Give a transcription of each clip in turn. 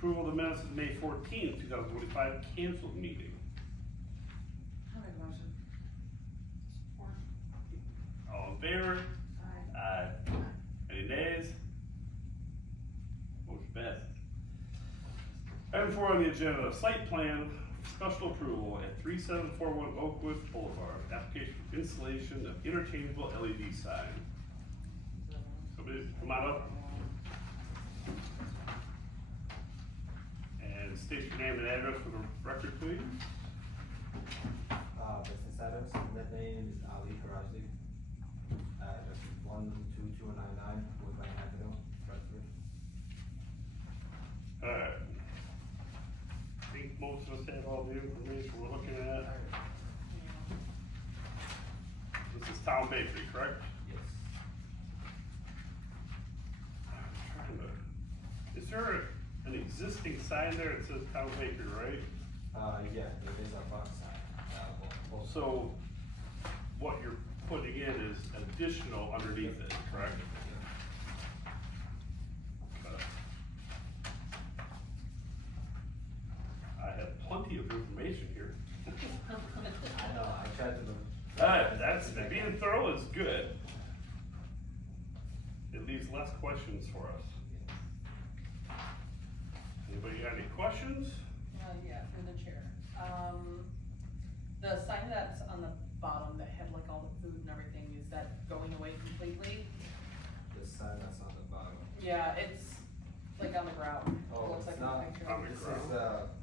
Approval of the minutes of May 14th, 2025, canceled meeting. I'll make a motion. Support. All in favor? Aye. Any nays? Motion passes. Item 4 on the agenda, site plan, special approval at 3741 Oakwood Boulevard. Application for installation of interchangeable LED sign. Somebody come on up and state your name and address for the record, please. Business address, that name is Ali Karazi. Address is 12299 Woodland Avenue, Bradford. Alright. I think most of us have all the information we're looking at. This is Town Bakery, correct? Yes. I'm trying to, is there an existing sign there that says Town Bakery, right? Yeah, there is a box sign. So, what you're putting in is additional underneath it, correct? Okay. I have plenty of information here. I know, I tried to look. That's, being thorough is good. It leaves less questions for us. Anybody got any questions? Yeah, for the chair. The sign that's on the bottom that had like all the food and everything, is that going away completely? The sign that's on the bottom. Yeah, it's like on the ground. It Oh, looks it's like not, a picture. on the this ground.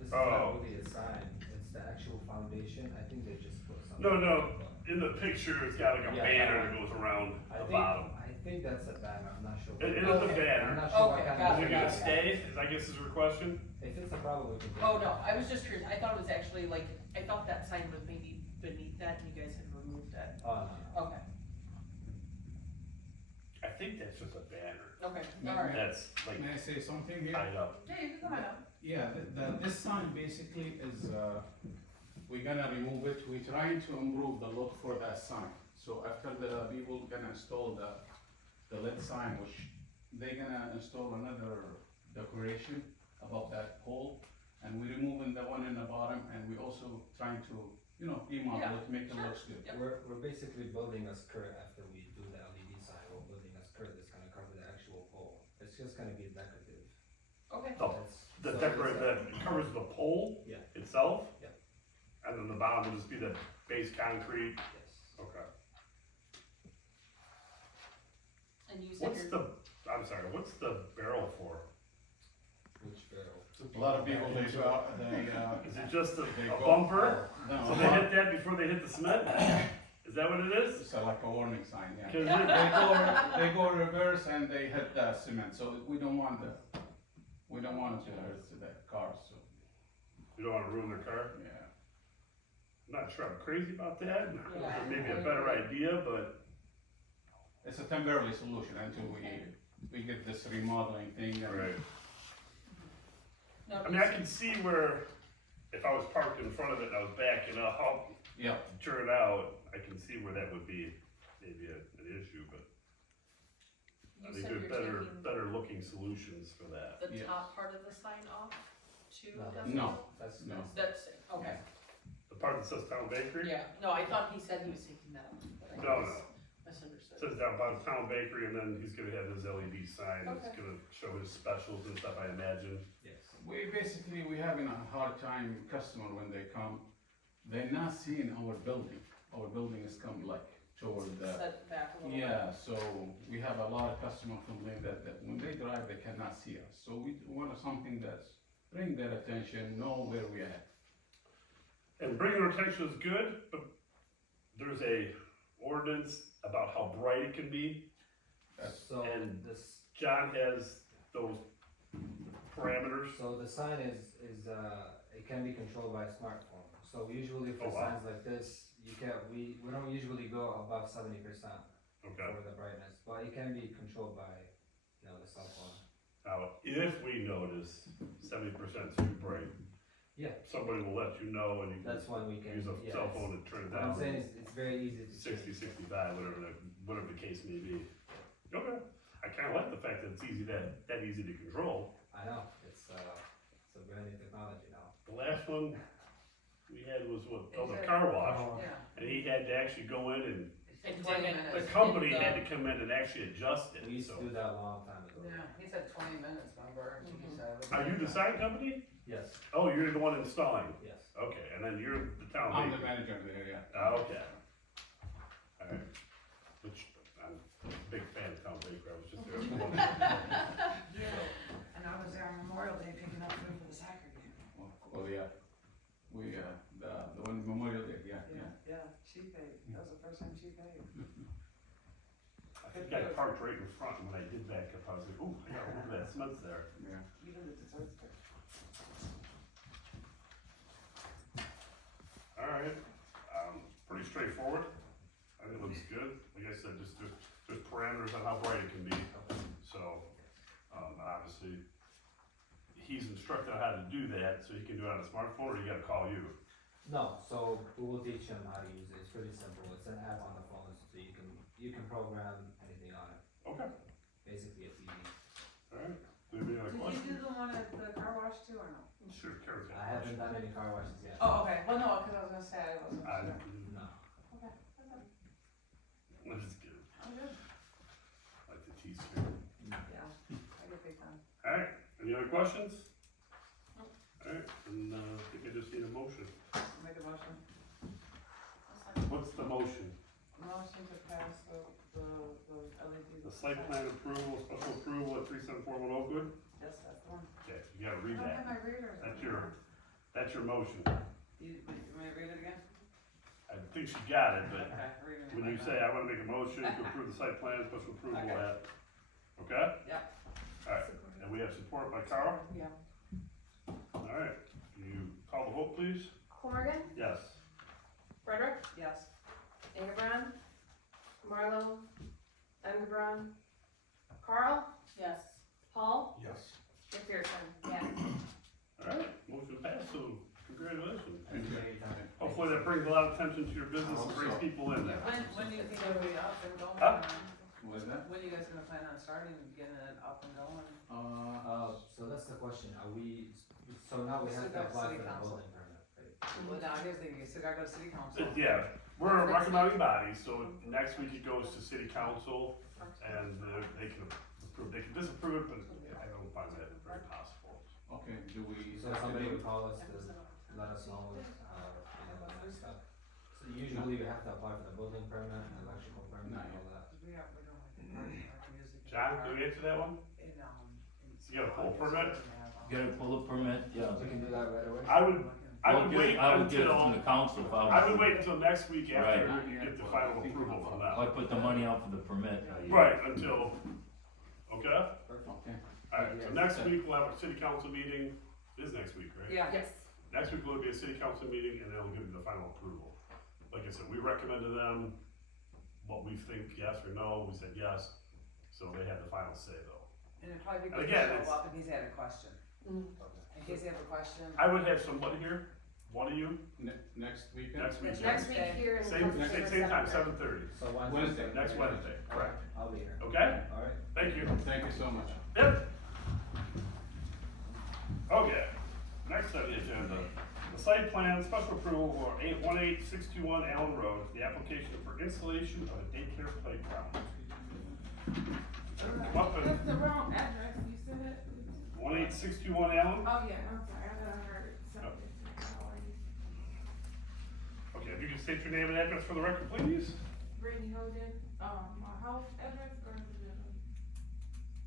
is not really a sign, it's the actual foundation, I think they just put something. No, in the picture, it's got like a Yeah, banner that that goes around I the think, bottom. I think that's a banner, I'm not sure. It is a Okay. banner. I'm not sure what Okay, kind got of. Is it got gonna stay? I guess is your question? If it's a problem, we can. Oh, no, I was just curious. I thought it was actually like, I thought that sign was maybe beneath that and you guys had removed that. Oh, no. Okay, I think that's just a banner. okay, May- alright. That's like May I say something here? tied up. Yeah, you can go ahead. Yeah, this sign basically is, we're gonna remove it, we're trying to improve the look for that sign. So after the people gonna install the LED sign, which they're gonna install another decoration above that pole. And we're removing the one in the bottom, and we're also trying to, remodel it, make it sure. look good. Yep. We're basically building a skirt after we do the LED sign, we're building a skirt that's gonna cover the actual pole. It's just gonna be decorative. Okay, Oh, That's- the so decorate, it's that covers the pole Yeah. itself? Yeah. And then the bottom will just be the base concrete? Yes. Okay. and you said What's you're, I'm sorry, what's the barrel for? Which barrel? A lot of people, they, Is it just They a go- bumper? no, So they hit that before they hit the cement? Is that what it is? it's like a warning sign, yeah. 'Cause They go reverse and they hit the cement, so we don't want it to hurt the cars, so, you don't wanna ruin their car? yeah. I'm not sure I'm crazy about that, Yeah. maybe a better idea, but It's a temporary solution until we get this remodeling thing. and- no, I mean, I can see where, if I was parked in front of it and I was backing up, Yeah, to turn it out, I can see where that would be maybe an issue, but I you think said there's you're taking better looking solutions for that. the Yes. top part of the sign off too? No, That's No. all? That's, No. That's, okay, The part that says Town Bakery? yeah, no, I thought he said he was taking that off, but I No, guess no. misunderstood. Says down by the Town Bakery, and then he's gonna have his LED sign, it's Okay. gonna show his specials and stuff, I imagine. yes. we having a hard time customer when they come, they're not seeing our building. Our building is come like toward the, Set back a little bit. yeah, so we have a lot of customer complain that when they drive, they cannot see us. So we want something that's bring their attention, know where we at. And bringing their attention is good, but there's a ordinance about how bright it can be. So And- this, John has those parameters. so the sign it can be controlled by a smartphone. So usually for Oh, wow. signs like this, we don't usually go above 70% Okay, for the brightness, but it can be controlled by, the cell phone. now, if we notice 70% too bright, Yeah. somebody will let you know, and you That's can when we can. use a yeah, cell it's- phone and turn it What I'm down. saying is, it's very easy to. 60, 65, whatever the case may be. Okay, I kinda like the fact that it's that easy to control. I know, So brand new technology now. The last one we had was what, oh, the Exactly. car wash, Yeah. and he had to actually go in and, In Twenty 10 minutes. the minutes. company had to come in and actually adjust it, We used to so. do that a long time ago. Yeah, he said 20 minutes, remember? He said. Are you the sign company? Yes, Oh, you're the one installing, yes. okay, and then you're the town I'm the baker. manager there, yeah. Okay. Alright, which, I'm a big fan of town baker, I was just there. And I was there on Memorial Day picking up food for the soccer game. Oh, yeah. We, the one Memorial Day, yeah. Yeah, she paid, that was the first time she paid. I think I parked right in front, and when I did back up, I was like, ooh, I gotta move that cement there. Yeah. Even the desserts there. Alright, pretty straightforward, I think it looks good, like I said, just parameters on how bright it can be, so, obviously, he's instructed on how to do that, so he can do it on a smartphone, or he gotta call you. No, so we will teach him how to use it, it's pretty simple, it's an app on the phone, so you can program anything on it, Okay, basically it's easy. alright, do you have any other Did you questions? do the one at the car wash too, or no? Sure, Karen's got a I haven't question. done any car washes yet. Oh, okay, well, no, cause I was gonna say, I wasn't I, sure. No. Okay, this is good, I'm good. like the tea here. Yeah, I get big time. Alright, any other questions? Nope. Alright, and, I think I just need a motion. Make a motion. What's the motion? Motion to pass the LED. The site plan approval, special approval at 3741 Oakwood? Yes, that's the one. Okay, you gotta I read don't have that. my readers. That's your motion. You want me to read it again? I think she got it, but Okay, read it. when you say, I wanna make a motion to approve the site plan, special approval Okay. at, okay? Yep. Alright, and we have support by Carl? Yeah. Alright, can you call the vote, please? Corrigan, Yes. Frederick, Yes. Ingebrand, Marlo, Engelbrand, Carl, Yes. Paul, Yes. McPherson, yes. Alright, motion passed, so congratulations. Thank you. Anytime. Hopefully that brings a lot of attention to your business and brings people in there. When do you think it'll be up and going? Huh? What is that? When are you guys gonna plan on starting, getting it up and going? So that's the question, so now we have to apply for the building permit, right? Well, now, here's the thing, you still gotta go to city council. Yeah, we're a recommending body, so next week it goes to city council and they can approve, they can disapprove it, but I don't find that very possible. Okay, do we? So somebody would call us to let us know, the next step. So usually we have to apply for the building permit, and electrical permit, and all that. We have, we're doing like the music. John, can you answer that one? You got a full permit? Get a pull permit, yeah. We can do that right away? I would wait I would get it from until, the council if I was. I would wait until next week after Right. you get the final approval from I them. put the money out for the permit. Right, until, okay? Okay. Alright, so next week we'll have a city council meeting, it is next week, right? Yeah. Yes. Next week will be a city council meeting and they'll give you the final approval. Like I said, we recommended them what we think, yes or no, we said yes, so they had the final say though. And it'd probably be And good again, to it's- show up in case they had a question. Mm. In case they have a question. I would have somebody here, one of you, Next weekend? next week. Next week here in. Same time, 7:30. 7:30, So Wednesday. next Wednesday, correct, I'll be here. okay? Alright. Thank you. Thank you so much. Yep. Okay, next on the agenda, the site plan special approval for 18621 Allen Road, the application for installation of a daycare playground. Come up That's and, the wrong address, you said it? 18621 Allen? Oh, yeah, I'm sorry, I thought I heard something. How are you? Okay, if you can state your name and address for the record, please. Brittany Holden, my house address or the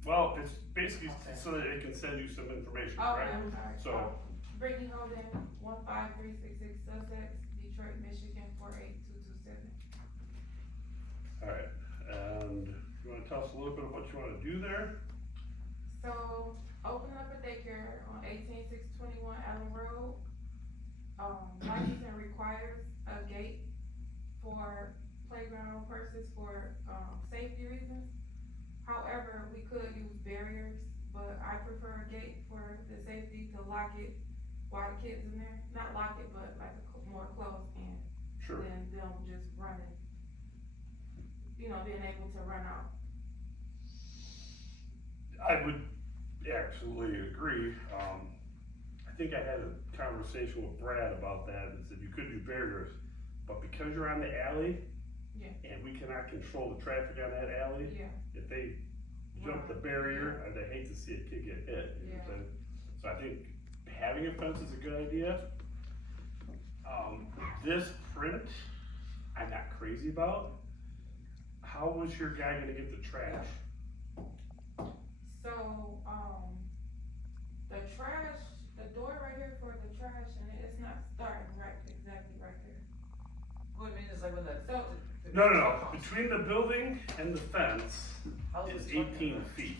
Well, it's basically so that it can send you some information, Oh, right? I'm sorry. So, Brittany Holden, 15366 Sussex, Detroit, Michigan, 48227. alright, and you wanna tell us a little bit of what you wanna do there? So, open up a daycare on 18621 Allen Road. Licensing requires a gate for playground purposes for, safety reasons. However, we could use barriers, but I prefer a gate for the safety to lock it while the kids in there. Not lock it, but like a more closed end Sure. than them just running. Being able to run out. I would absolutely agree, think I had a conversation with Brad about that, and said you could do barriers, but because you're on the alley. Yeah. And we cannot control the traffic on that alley, Yeah, if they jump the barrier, I'd hate to see a kid get hit, you know what I'm saying? So I think having a fence is a good idea. This print, I'm not crazy about. How was your guy gonna get the trash? so, the trash, the door right here for the trash, and it's not starting exactly right there. What I mean is like when the. So- No, between the building and the fence How's is the truck 18 gonna- feet.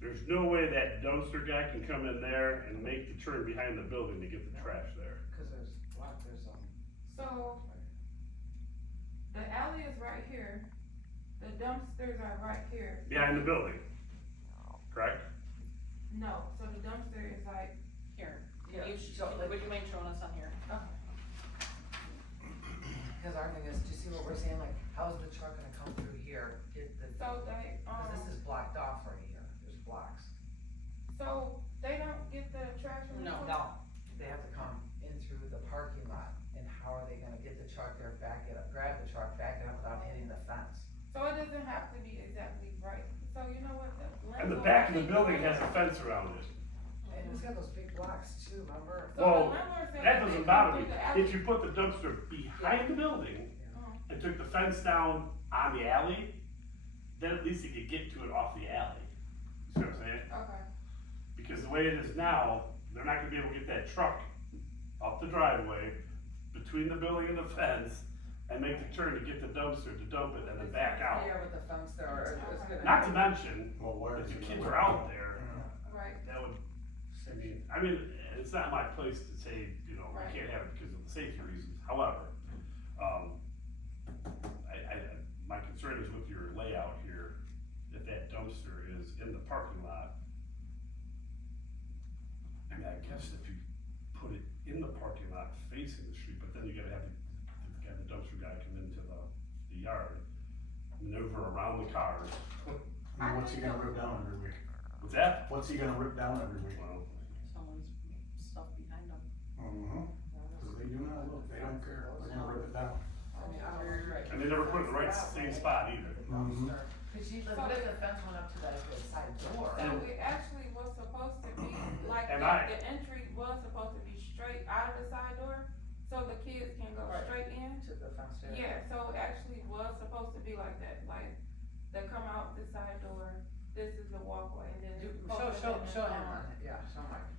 There's no way that dumpster guy can come in there and make the turn behind the building to get the trash there. Cause there's So, the alley is right here, the dumpsters are right here. Behind the building, correct? No, so the dumpster is like, Here, Yeah, you, so, like- would you mind showing us on here? Cause our thing is, do you see what we're saying, like, how's the truck gonna come through here, get the, so they, cause this is blocked off right here, there's blocks. so they don't get the trash removal? No, they have to come in through the parking lot, and how are they gonna get the truck there, back it up, grab the truck, back it up without hitting the fence? So it doesn't have to be exactly right, so you know what, And the back of the building has a fence around it. And it's got those big blocks too, remember? So the Well, landlord said that they doesn't come bother me. through the alley. If you put the dumpster behind the building and took the fence down on the alley, then at least you could get to it off the alley. You see what I'm saying? Okay, Because the way it is now, they're not gonna be able to get that truck up the driveway, between the building and the fence, and make the turn to get the dumpster to dump it and then back out. Yeah, with the fence there, it's gonna. Not to mention, Well, where if is the it kids gonna are out there, right, that would, I mean, it's not my place to say, you know, we Right. can't have it because of the safety reasons, however, my concern is with your layout here, if that dumpster is in the parking lot. I mean, I guess if you put it in the parking lot facing the street, but then you gotta have the dumpster guy come into the yard, maneuver around the cars. I mean, what's he gonna rip down every week? What's that? What's he gonna rip down every week? Well, Someone's stuff behind them. Cause they do not look, they don't care, they're gonna rip it down. I mean, I'm right. and they never put it in the right same spot either. Cause you, like, what if the fence went up to the side door? so it actually was supposed to be, like, And the entry was supposed to be straight out of the side door, so the kids can go Right. straight in. To the fence there? Yeah, so it actually was supposed to be like that, like, they come out the side door, this is the walkway, and then. Do, it's show supposed to him be- on it, yeah, show Mike.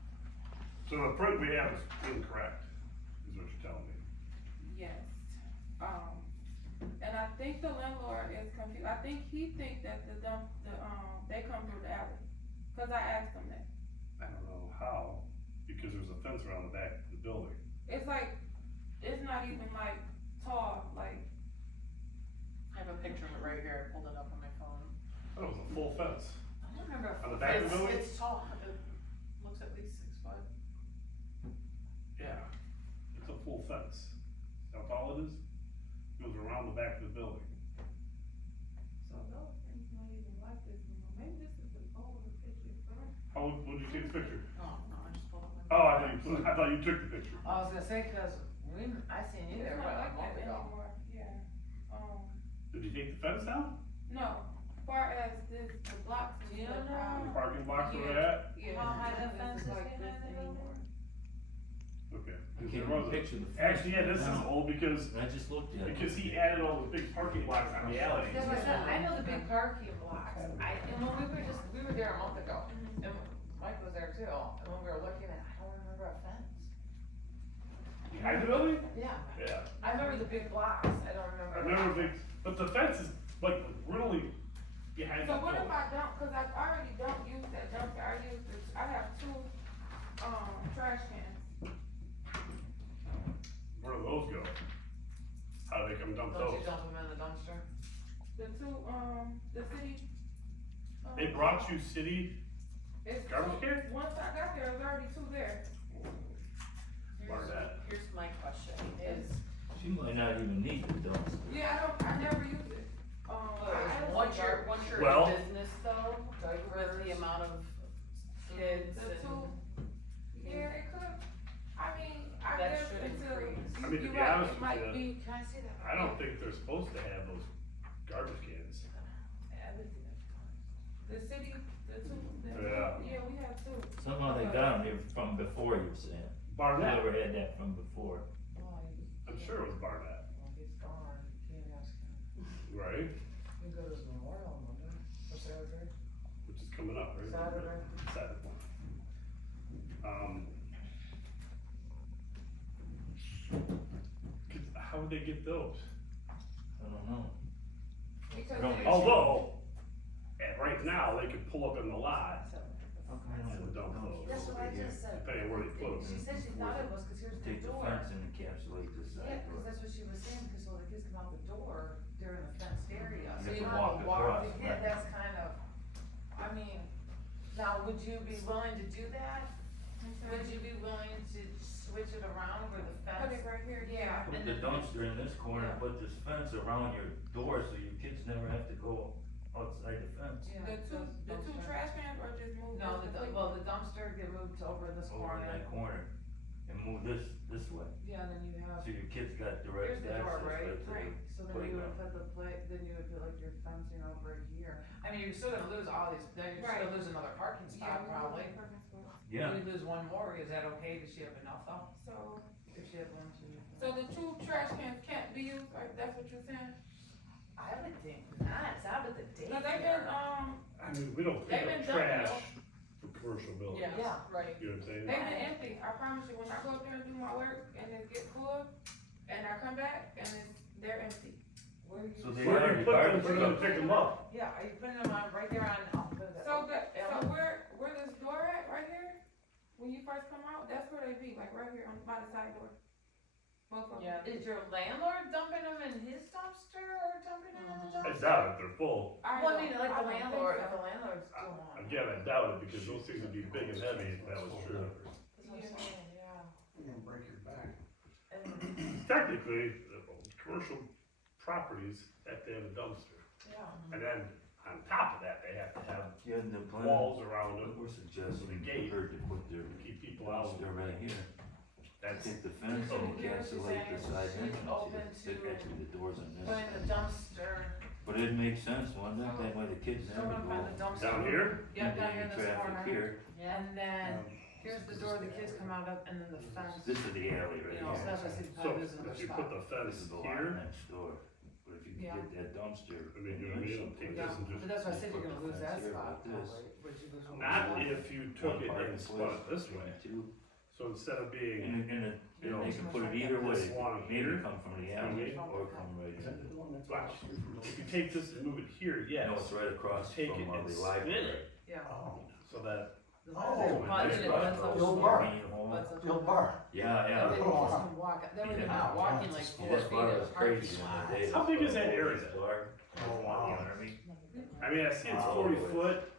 So the print we have is incorrect, is what you're telling me. Yes, and I think the landlord is confused, I think he think that they come through the alley, cause I asked him that. I don't know how, because there's a fence around the back of the building. It's like, it's not even like tall, like, I have a picture of it right here, I pulled it up on my phone. That was a full fence. I don't remember. On the back of the building? It's tall, it looks at least 6 foot. Yeah, it's a full fence. That's how tall it is? Goes around the back of the building. so those things not even like this anymore, maybe this is the older picture, but. How, would you take the picture? Oh, no, I just pulled up my. Oh, I thought you took the picture. I was gonna say, cause I seen you there, It's what, not a like month that ago? anymore, yeah, Did you take the fence down? no, far as this, the blocks and Do you stuff, know? The parking blocks where they're at? yeah. How high the this fence is like this behind the building? anymore. Okay. I There can't was a- picture the. Actually, yeah, this is No. old because I just looked at it. he added all the big parking blocks on the alley. That's what I said, I know the big parking blocks, and when we were there a month ago, and Mike was there too, and when we were looking at, I don't remember a fence. Behind the building? Yeah, Yeah. I remember the big blocks, I don't remember. I remember big, but the fence is like really behind the So what if building. I don't, cause I already don't use that dumpster, I have two, trash cans. Where do those go? How do they come dump Don't those? you dump them in the dumpster? The two, the city. They brought you city, It's garbage two- can? Once I got there, there's already two there. Where's that? Here's my question, is, She might not even need the dumpster. Yeah, I never use it. what's your Well- business though, with the amount of kids The two, and. yeah, it could don't think they're supposed to have those garbage cans. The city, the two, Yeah. yeah, we have two. Somehow they got them here from before, you're saying. Barnett, Whoever had that from before. I'm sure it was Barnett, Well, he's gone, you can't ask him. right? You go to his memorial on Monday, or Saturday. Which is coming up, right? Saturday. Saturday. Um. 'Cause how would they get those? I don't know. Because Don't- they- Although, right now, they could pull up in the lot How come we don't have and a dump dumpster those, That's what I over here? just said. depending on where they put them. She said she thought it was, cause here's the Take the door. fence and encapsulate this Yeah, side cause door. that's what she was saying, cause when the kids come out the door, they're in a fenced area. You So have you to know, walk across, Yeah, right. that's kind of, I mean, now, would you be willing to do that? Would you be willing to switch it around where the Put it fence? right here, yeah. Put the dumpster in this corner, put this fence around your door so your kids never have to go outside the fence. Yeah, The two dumpster. trash cans or just move? No, this the, completely? well, the dumpster get moved over in this Over in corner. that corner and move this way. Yeah, then you have, So your kids got here's direct the door, access right? right to Right. So then you would playground. put the then you would put like your fencing over here. I mean, you're still gonna lose all these, then you're still Right. losing another parking Yeah, spot we probably. have parking spots. Yeah, You lose one more, is that okay? Does she have enough though? So, If she had 1, 2. so the two trash cans can't be used, like, that's what you're saying? I would think not, it's out of the Cause they've been, daycare. I mean, we don't pick They've up been dumping trash for commercial buildings. Yeah. Right. You know what I'm saying? they've been empty, I promise you, when I go up there and do my work and it get full, and I come back and they're empty. Where do you? So they Where do are you put them garbage for them to truck. pick them up? Yeah, are you putting them on right there on, So where this door at, right here, when you first come out, that's where they be, like right here on, by the side door. Both of them. Yeah. Is your landlord dumping them in his dumpster or dumping them in the I dumpster? doubt it, they're full. Well, I mean, like the don't think landlord, so. if the landlord's still on. Again, I doubt it, because those things would be big and heavy if that was true. That's what I'm saying, yeah. You're gonna break your back. And, Technically, commercial properties have to have a dumpster, yeah. and then on top of that, they have to have Yeah, and the plan, walls around what them we're suggesting, The gate. her to put their to keep people out. dumpster right here. That's, Take the fence So and you're encapsulate the saying side she's entrance open here. Stick to actually the doors on this Putting the side. dumpster, But it makes sense, wouldn't it? That way the kids so never we're gonna find the go. dumpster. down here, Yeah, down here in this traffic corner. here. And then, here's the door the kids come out of, and then the fence. This is the alley right You know, so here. that's why I said so probably lose another if you put spot. the This fence is the lot here, next door. But if you Yeah. can get that dumpster. I mean, you know, you don't take Yeah, this and just, but that's why I said Put you're the gonna lose fence that here spot, like this. probably, but you lose one not spot. if you took One it parking and spun it this space, way. two. So instead of being, And know, they can put it either way, this along maybe here, come from the from alley me. or come right Is that in. the one that's? Watch. if you take this and move it here, No, yes, it's right across take from it and the spin library. it, Yeah. Oh, so that, As long as they Oh, button and it, this butts Right up. Bill across Barr. the main hall. Butts up. Bill Barr. Yeah, That yeah. way the kids can walk, that way they're not walking like 4 That's feet why in it a was parking crazy in lot. the day. How big is that area? Oh, wow. I mean, I see it's Oh, 40 boy. foot,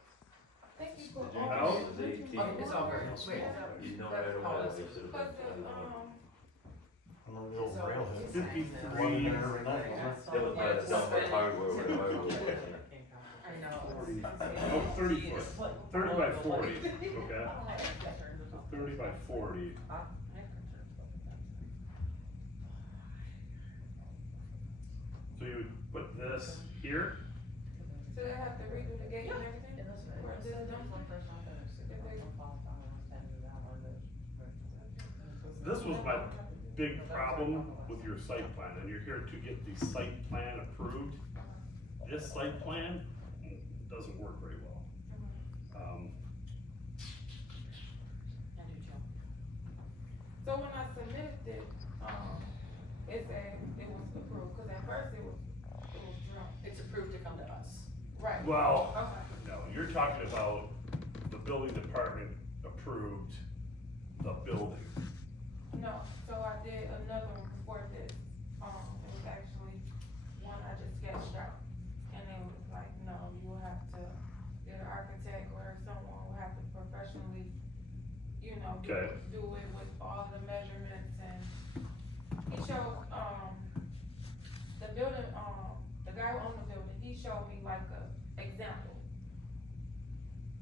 Thank you for. Did you How? know it was 18? Oh, it's over, wait, You know that's right away, how they it's- should have Cause been. On the little So, railhead. it's 53. One minute every night, wasn't That was by the dump of hardware where the hardware was. I know. 40. oh, 30 foot, 30 by 40, okay? 30 by 40. So you would put this here, So they have to redo the gate and everything? Where this dumpster? this was my big problem with your site plan, and you're here to get the site plan approved. This site plan doesn't work very well. So when I submitted it, it said it was approved, cause at first it was drunk. It's approved to come to us. Right. Well, Okay. no, you're talking about the building department approved the building. No, so I did another one before this, it was actually one I just sketched out. And it was like, no, you will have to get an architect or someone will have to professionally, you know, Okay. do it with all the measurements and he showed, the building, the guy who owned the building, he showed me like a example.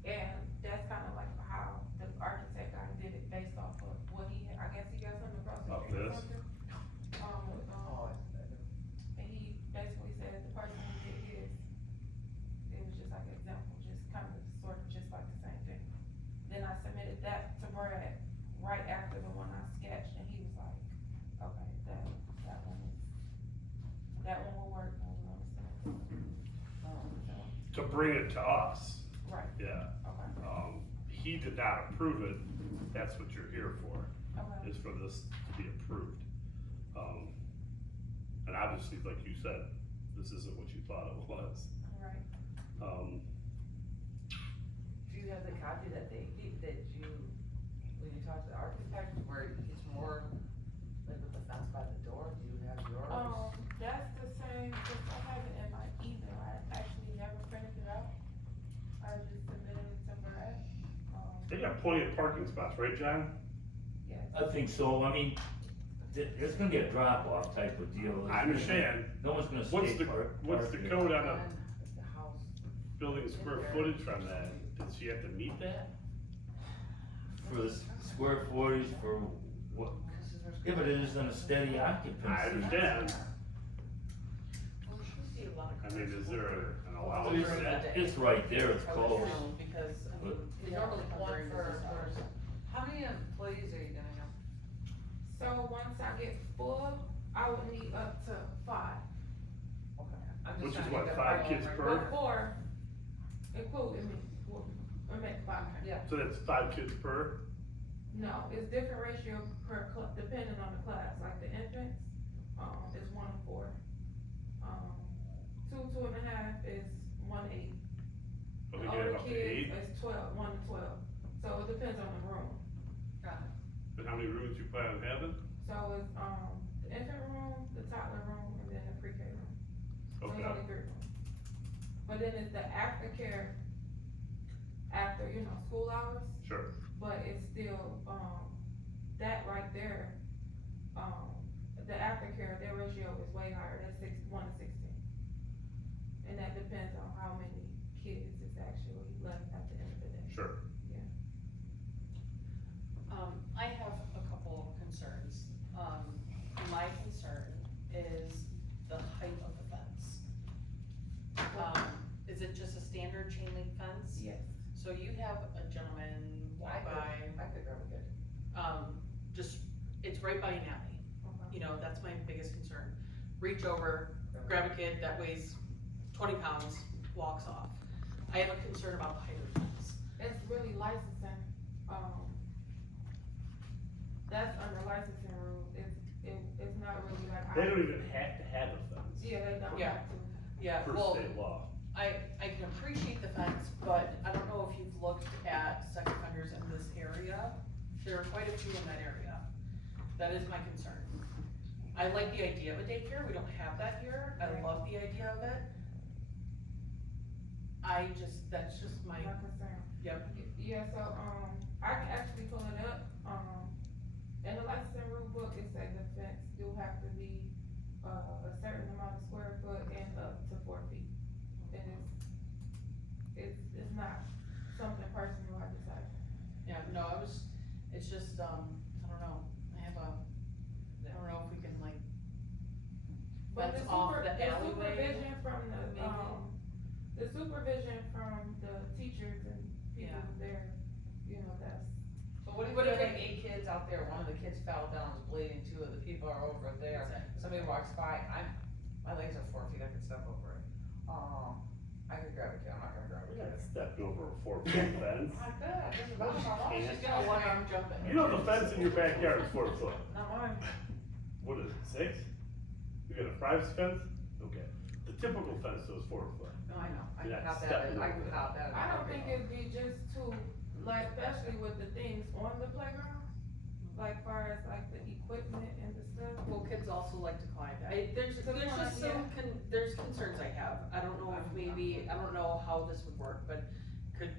And that's kinda like how the architect guy did it based off of what he had, I guess he got something across the Of street or this? something. to bring it to us, Right, yeah. okay, He did not approve it, that's what you're here for, okay. is for this to be approved. And obviously, like you said, this isn't what you thought it was. Right. Do you have the copy that they, that you, when you talk to the architect, where it's more like with the fence by the door, do you have yours? That's the same, just I have it in my email, I actually never printed it out. I just submitted it to Brad. They got plenty of parking spots, right, John? Yes. I think so, I mean, it's gonna be a drop-off type of deal. I understand. No one's gonna What's stay the, park. what's the park code there. on the The house. building square footage from that? Does she have to meet that? For the square footage, for what, yeah, but it isn't a steady occupancy. I understand. Well, we see a lot of I mean, cars is there over an allowance for during the that? day. It's right there, it's I would close. assume, because, I mean, they normally come One during for, business hours. how many employees are you gonna have? So once I get full, I would need up to 5. Okay. I'm just Which is trying to what, get 5 the kids right- per? But 4, including me, I meant 5. Yeah. So that's 5 kids per? No, it's different ratio per depending on the class, like the infants, is 1 to 4. 2, 2.5 is 1 to 8. Are The they older getting up to kids 8? is 12, 1 to 12, so it depends on the room. Got it. And how many rooms you plan on having? So it's, the infant room, the toddler room, and then the pre-K room. So Okay. it's only 3 rooms. But then it's the aftercare, after, school hours, Sure. but it's still, that right there, the aftercare, their ratio is way higher, that's 1 to 16. And that depends on how many kids is actually left at the end of the day. Sure. I have a couple concerns. My concern is the height of the fence. Is it just a standard chain link fence? Yes. So you have a gentleman walk by, I could grab a good. just, it's right by an alley. Okay. You know, that's my biggest concern. Reach over, grab a kid that weighs 20 pounds, walks off. I have a concern about the height of the fence. It's really licensing, that's under licensing rules, it's not really like. They don't even have to have a fence Yeah, they don't Yeah. have to. Yeah, per well, state law. I can appreciate the fence, but I don't know if you've looked at sex offenders in this area. There are quite a few in that area. That is my concern. I like the idea of a daycare, we don't have that here, I love the idea of it. That's just my, My concern. yep, Yeah, so, I can actually pull it up, in the licensing rule book, it says the fence do have to be, a certain amount of square foot and up to 4 feet. And it's not something personal I decided. yeah, no, it's just, I don't know, I don't know if we can like, But fence off the alleyway. supervision from maybe? the supervision from the teachers and people Yeah. there, that's. So what if What you if have like it- 8 kids out there, one of the kids fell down, is bleeding, 2 of the people are over there, Exactly. somebody walks by, my legs are 4 feet, I could step over it. I could grab a kid, I'm not gonna grab a You're kid. not stepping over a 4-foot fence. I bet, this is No, not you my can't. she's gonna one arm jump in. You know the fence in your backyard is 4 foot. Not mine. What is it, 6? You got a privacy fence? Okay. The typical fence though is 4 foot. No, I know, I You're can not hop that, stepping I over can it. hop that. I don't think it'd be just too, like, especially with the things on the playground, like far as like the equipment and the stuff. Well, kids also like to climb. There's So you wanna- just some, there's concerns I have. I don't know if maybe, I don't know how this would work, but could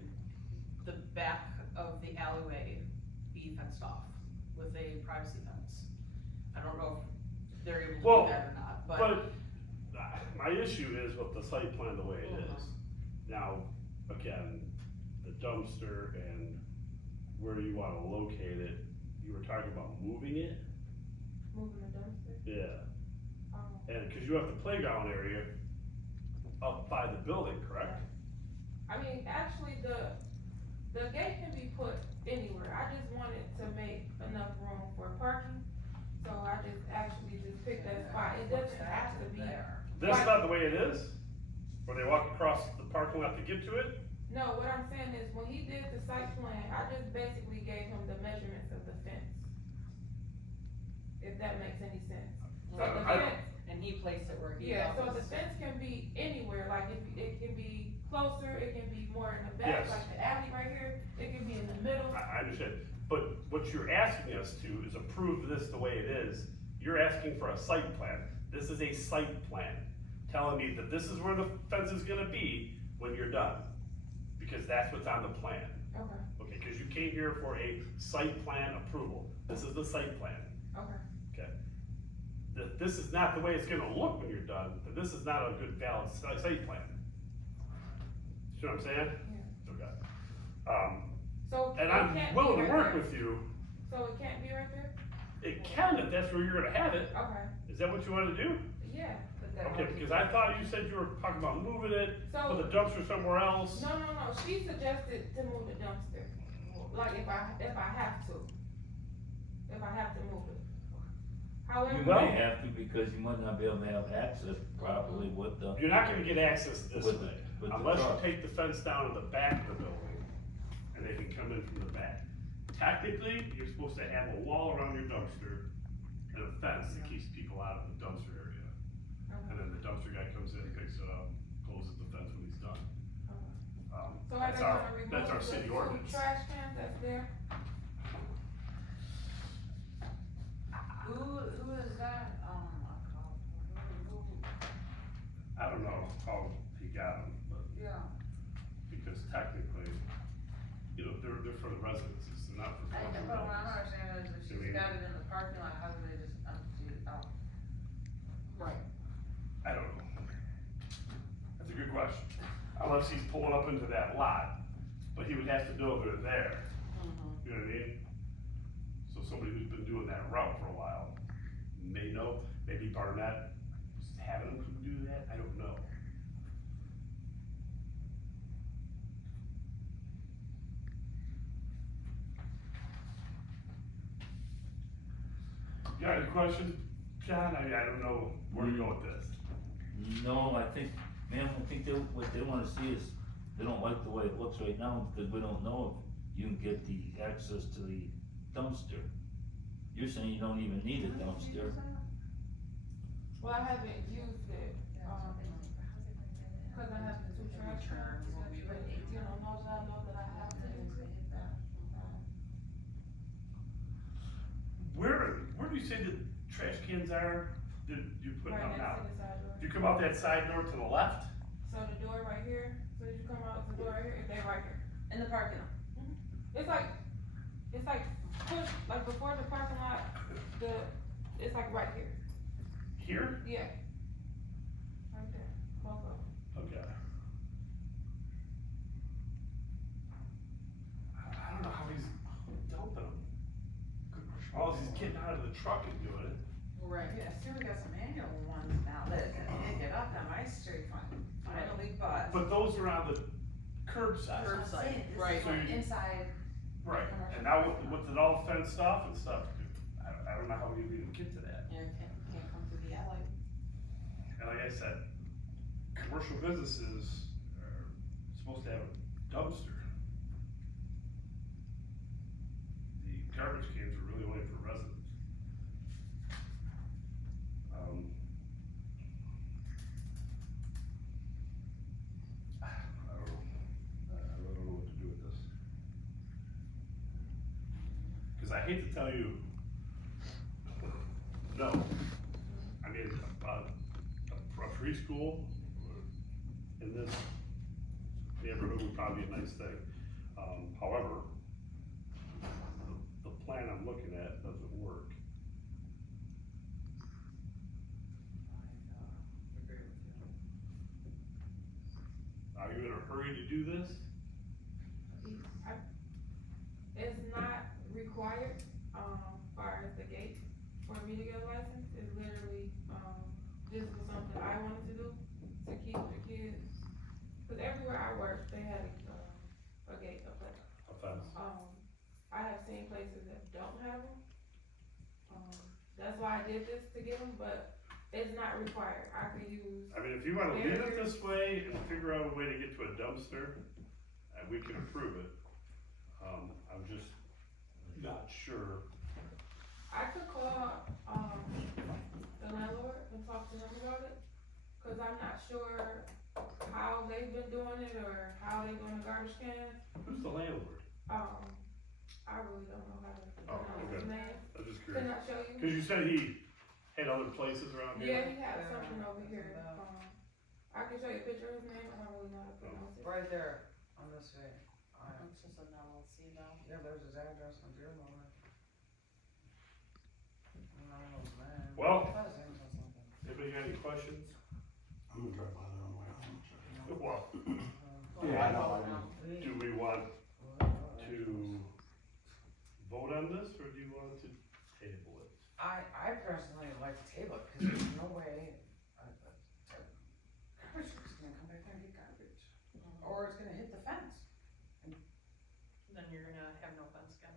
the back of the alleyway be fenced off with a privacy fence? I don't know if they're able to Well, do that or not, but. But my issue is with the site plan the way it is. Now, again, the dumpster and where you wanna locate it, you were talking about moving it? Moving the dumpster. Yeah. Um, And, cause you have the playground area up by the building, correct? I mean, actually, the gate can be put anywhere, I just wanted to make enough room for parking. So I just actually just picked that spot, it doesn't have to be. There. That's not the way it is? Where they walk across the parking lot to get to it? No, what I'm saying is, when he did the site plan, I just basically gave him the measurements of the fence. If that makes any sense. So the I- fence, And he placed it where he yeah, so the was. fence can be anywhere, like it can be closer, it can be more in the back, Yes. like the alley right here, it can be in the middle. I understand, but what you're asking us to is approve this the way it is. You're asking for a site plan. This is a site plan, telling me that this is where the fence is gonna be when you're done. Because that's what's on the plan. Okay, Okay, cause you came here for a site plan approval. This is the site plan, okay. okay? That this is not the way it's gonna look when you're done, that this is not a good valid site plan. See what I'm saying? Yeah. Okay. So And it I'm can't be willing to right work there? with you. So it can't be right there? It can if that's where you're gonna have it. Okay, Is that what you wanna do? yeah. But that Okay, would be- because I thought you said you were talking about moving it, So- put the dumpster somewhere else. No, she suggested to move the dumpster, like if I have to. If I have to move it. However. You Well- may have to, because you might not be able to have access properly with the. You're not gonna get access this With the- way, with the unless you truck. take the fence down to the back of the building, and they can come in from the back. Technically, you're supposed to have a wall around your dumpster and a fence that keeps people out of the dumpster area. And then the dumpster guy comes in, picks it up, closes the fence when he's done. So are That's they our, gonna remove that's our the city two ordinance. trash cans that's there? Who is that, I don't know how he got them, but, yeah, because technically, you know, they're for the residences, they're not for. but what I'm buildings. understanding is if I mean- she's got it in the parking lot, how do they just empty it out? Right. I don't know. That's a good question. Unless he's pulling up into that lot, but he would have to know they're there, you know what I mean? So somebody who's been doing that route for a while may know, maybe Barnett was having them do that, I don't know. You got any questions, John? I mean, I don't know where to go with this. No, I think, ma'am, I think what they wanna see is, they don't like the way it looks right now, because we don't know if you can get the access to the dumpster. You're saying you don't even need a dumpster. Well, I haven't used it, cause I have the two trash cans, but, you know, now that I know that I have to use it. Where do you say the trash cans are, that you put Right them next now? to the side door. You come out that side door to the left? So the door right here, so as you come out the door right here, they right here. In the parking lot. It's like push, like before the parking lot, it's like right here, Here? yeah. Right there, both of them. Okay. I don't know how he's dumping them. All he's getting out of the truck and doing it. Right, yeah, see, we got some manual ones now that can get up on my street finally, but. But those are on the curbside. Curbside, Right. So you- inside. Right, and now with it all fenced off and stuff, I don't know how we even get to that. Yeah, can't come through the alley. And like I said, commercial businesses are supposed to have a dumpster. The garbage cans are really only for residents. I don't know, I really don't know what to do with this. Cause I hate to tell you, no. I mean, a preschool in this neighborhood would probably be a nice thing. However, the plan I'm looking at doesn't work. Agree with you. Are you in a hurry to do this? It's not required, far as the gate for me to get a license, it's literally, this was something I wanted to do, to keep the kids. Cause everywhere I worked, they had a gate up there. Offense. I have seen places that don't have them. That's why I did this to get them, but it's not required, I could use, I mean, if you wanna leave it this way and figure out a way to get to a dumpster, we can approve it. I'm just not sure. I could call, the landlord and talk to him about it, cause I'm not sure how they've been doing it, or how they doing the garbage cans. Who's the landlord? I really don't know how to Oh, pronounce his okay. name. I'm just Can curious. I show you? Cause you said he had other places around Yeah, here? he had something over here, I can show you a picture of his name, I don't really know how to pronounce it. Right there, on this way. It's just an LLC now. Yeah, there's his address on your number. I don't know his name. Well- I thought his name was something. Anybody got any questions? I'm gonna drive by there on the way home. check it out. Well, Yeah, I know. do we want to vote on this, or do you want to table it? I personally like to table it, cause there's no way garbage truck's gonna come back there and get garbage, or it's gonna hit the fence. Then you're gonna have no fence again.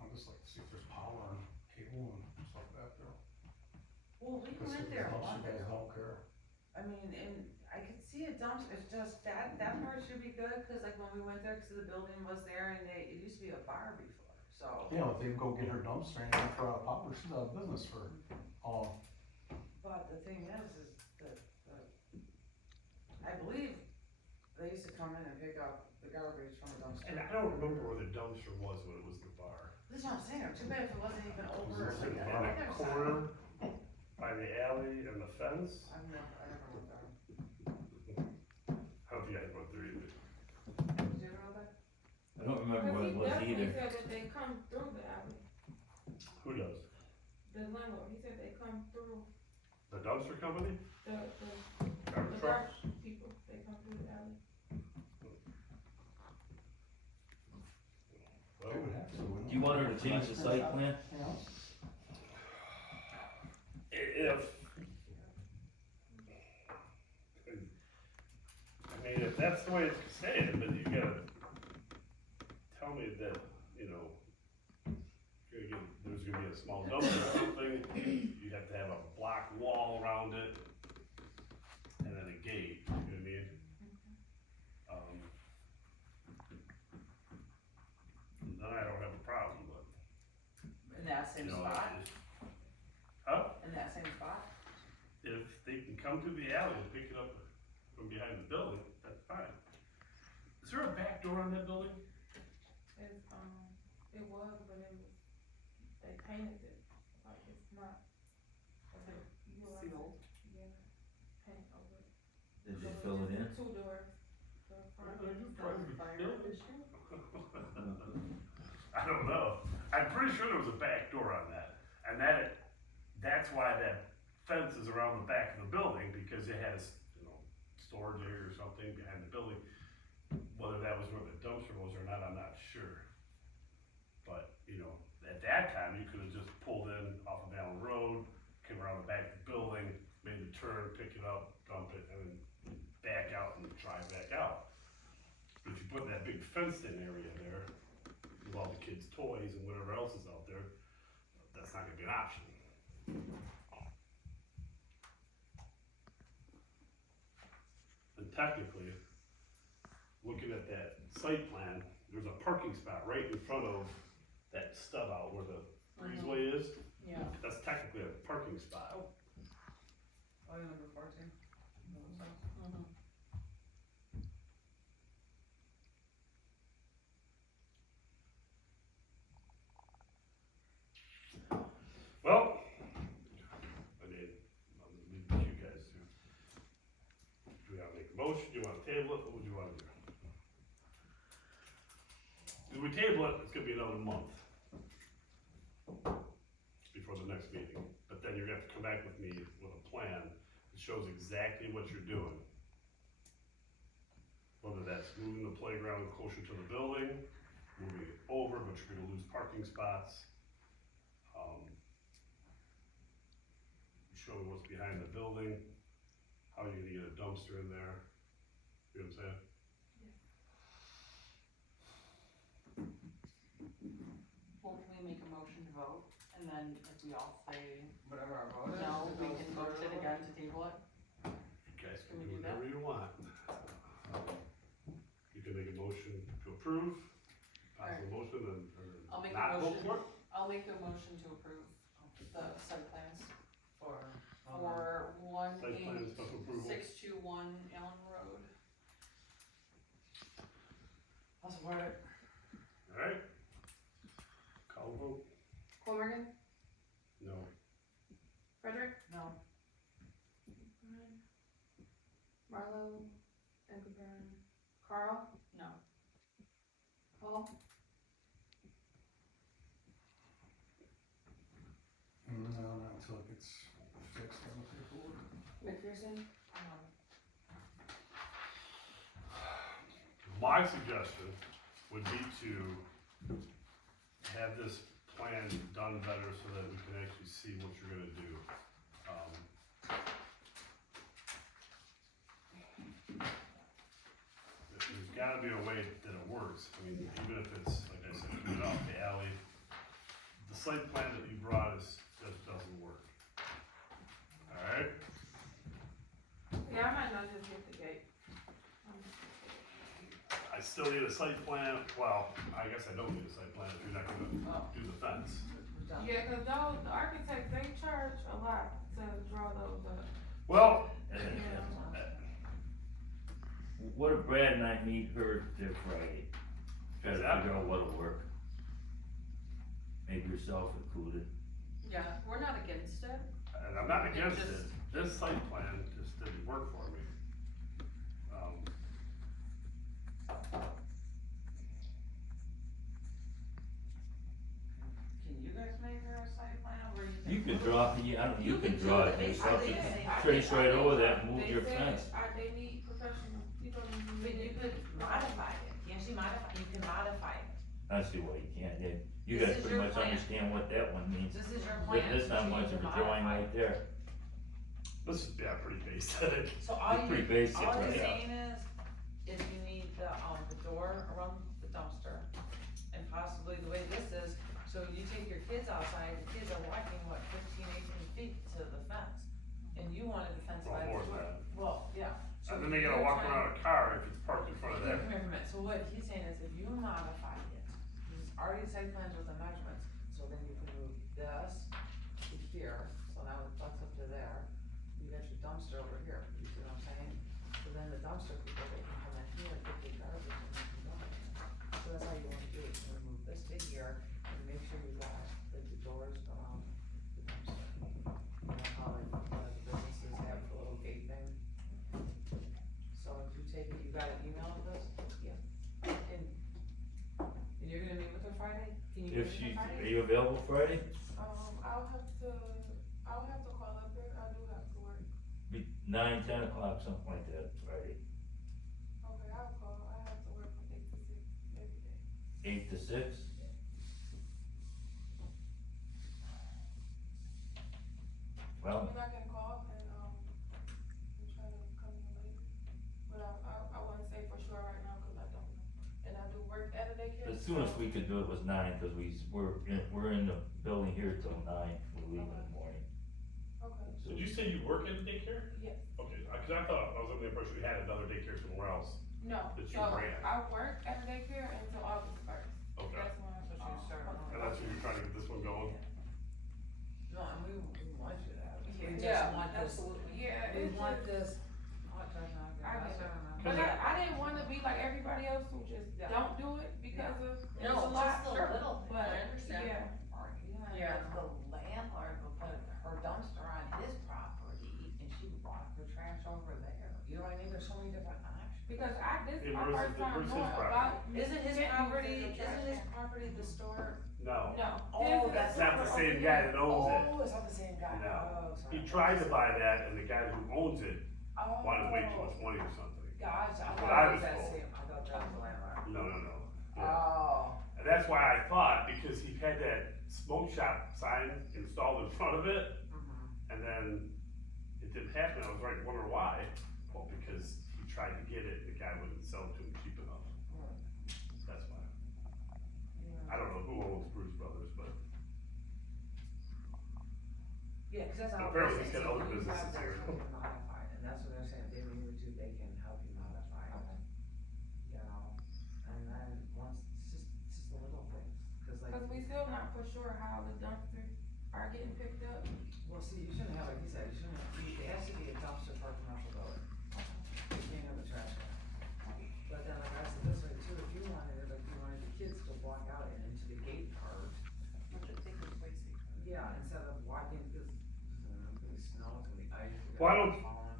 I'd just like to see if there's power and cable and stuff back there. Well, we Cause went the there a dumpster month guys ago. don't care. I mean, and I could see a dumpster, it's just that part should be good, cause like when we went there, cause the building was there and it used to be a bar before, so. Yeah, if they go get her dumpster and after out of power, she's out of business for, But the thing is that, I believe they used to come in and pick up the garbage from the dumpster. And I don't remember where the dumpster was when it was the bar. That's what I'm saying, too bad if it wasn't even over. Was it like, in on the other corner side. by the alley and the fence? I never went there. I don't think I went there either. Did you ever go there? I don't remember what it was Cause he definitely either. said that they come through the alley, Who does? the landlord, he said they come through The dumpster company? the Garbage truck? garbage people, they come through the alley. Well, they would have to, wouldn't Do you want her to change the site plan? You know? If, I mean, if that's the way it's staying, then you gotta tell me that, you know, there's gonna be a small dumpster or something, you have to have a block wall around it, and then a gate, you know what I mean? Then I don't have a problem, but, In that you same know, spot, it's, huh? in that same spot? If they can come through the alley and pick it up from behind the building, that's fine. Is there a back door on that building? It's, it was, but it was, they painted it, like it's not. You know what I'm Sealed. saying? Yeah, paint over it. Did So they it's fill it in? just 2 doors, the front. Fire issue? I don't know. I'm pretty sure there was a back door on that. And that's why that fence is around the back of the building, because it has, you know, storage area or something behind the building. Whether that was where the dumpster was or not, I'm not sure. But, you know, at that time, you could have just pulled in off of Allen Road, came around the back of the building, made the turn, pick it up, dump it, and then back out and drive back out. But if you put that big fenced in area there, with all the kids' toys and whatever else is out there, that's not gonna be an option. And technically, looking at that site plan, there's a parking spot right in front of that stub out where the breezeway is. Yeah. That's technically a parking spot. Oh, yeah, number 14. Mhm. Well, I mean, I'll leave it to you guys to, do we wanna make a motion, do you wanna table it, what would you wanna do? If we table it, it's gonna be another month before the next meeting, but then you're gonna have to come back with me with a plan that shows exactly what you're doing. Whether that's moving the playground closer to the building, moving it over, but you're gonna lose parking spots. Show what's behind the building, how you're gonna get a dumpster in there, you know what I'm saying? Well, can we make a motion to vote, and and then if we all say Whatever our vote is. no, it we goes can motion through. again to table it. You guys Can can we do do that? whatever you want. You can make a motion to approve, positive motion, and, I'll or make a not vote motion. for it. I'll make a motion to approve the site plans For. for Site plan special approval. 18621 Allen Road. I'll support it. Alright. Call vote, Corrigan, no. Frederick, No. Marlo, Engelburn, Carl, No. Paul, No, not until it gets fixed on the paperwork. McPherson, My suggestion would be to have this plan done better so that we can actually see what you're gonna do. There's gotta be a way that it works, I mean, even if it's, like I said, coming off the alley, the site plan that you brought just doesn't work. Alright? yeah, I might not just hit the gate. I still need a site plan, well, I guess I don't need a site plan if you're not gonna do the fence. Done. Yeah, cause those, the architects, they charge a lot to draw those up. Well, What if Brad and I meet her there Friday? Try to figure out what'll work. Maybe yourself included. Yeah, we're not against it. and I'm not against Just- it, this site plan just didn't work for me. Can you guys make her a site plan where you can? You can move- draw, yeah, I don't, you can do draw it. it, They yourself, said- just trace right over that, and move They your said, fence. they need professional, you don't need. But you could modify it, can't you modify, you can modify it. I see why you can't, yeah, you This guys is pretty your much plan. understand what that one means. This is your But plan. That's so not you much can of a drawing modify it. right there. This is, yeah, pretty basic. So all It's you, pretty basic, all you're right? saying is you need the door around the dumpster, and possibly the way this is, so you take your kids outside, the kids are walking, 15, 18 feet to the fence, and you wanted the fence Well, by the more than door. that. Well, yeah. So And then they gotta you're walk trying- around a car if it's parked in front of Yeah, them. come here for a minute, so what he's saying is if you modify it, there's already site plans with the measurements, so then you can move this to here, so now it butts up to there. You got your dumpster over here, you see what I'm saying? So then the dumpster people, they can come in here and get their garbage and they can go in there. So that's how you wanna do it, you wanna move this to here and make sure you got like the doors around the dumpster. You know how like, the businesses have the little gate thing? So if you take it, you got an email of this? Yeah. And you're gonna meet with her Friday? Can you meet If with she, her are Friday? you available Friday? I'll have to call up there, I do have to work. Be 9, 10 o'clock, something like that, Friday. Okay, I'll call, I have to work from 8 to 6 every day. 8 to 6? I Well, mean, I can call and try to come in later, but I wouldn't say for sure right now, cause I don't know. And I do work at a daycare. the soonest we could do it was 9, cause we're in the building here till 9, we leave in the morning. Okay, So Did you say you work at a daycare? yes, Okay, cause I thought, I was under the impression we had another daycare somewhere else. no, That you so ran. I work at a daycare until August 1st, Okay, that's when. So she's starting and that's when you're trying to get this one going? No, and we want you to have it. We Yeah, just want this, absolutely. Yeah, we it's want just, this. Oh, that's not good. I That's get it. not enough. but I didn't wanna be like everybody else who just Yeah. don't do it because of, it's a No, lot, just the sure, little thing. but, I understand. yeah. Or even Yeah. if the landlord will put her dumpster on his property and she would walk her trash over there, you know what I mean, there's so many different options. Because this Yeah, my where's first the- time where's his knowing property? about. Isn't his getting property, the trash isn't his can. property the store? No. No. Oh, his is that's not the separate same over guy here. that owns it. Oh, it's not the same guy. No. Oh, sorry. He tried to buy that and the guy who owns it Oh. wanted way too much money or something. Gotcha, I That's thought what I it was was that told. same, I thought that was the landlord. No. Yeah. Oh. And that's why I thought, because he had that smoke shop sign installed in front of it, Mm-hmm. and then it didn't happen, I was right, wondering why. Well, because he tried to get it, and the guy wouldn't sell it to him cheap enough, that's why. I don't know who owns Bruce Brothers, but that's how. Apparently he's it is. got other You have businesses that, here. you can modify it, and that's what they're saying, if they remove it too, they can help you modify it. Okay. You know, and then once, it's just the little things, cause like. Cause we still not for sure how the dumpsters are getting picked up. Well, see, you shouldn't have, like he said, you shouldn't have, it has to be a dumpster for a commercial building. You can't have a trash can. But then, like I said this way too, if you wanted it, like you wanted the kids to walk out and into the gate part, Which I think is way safer. yeah, instead of walking, cause it's gonna be snow, it's gonna be ice. we got Well, I don't- falling.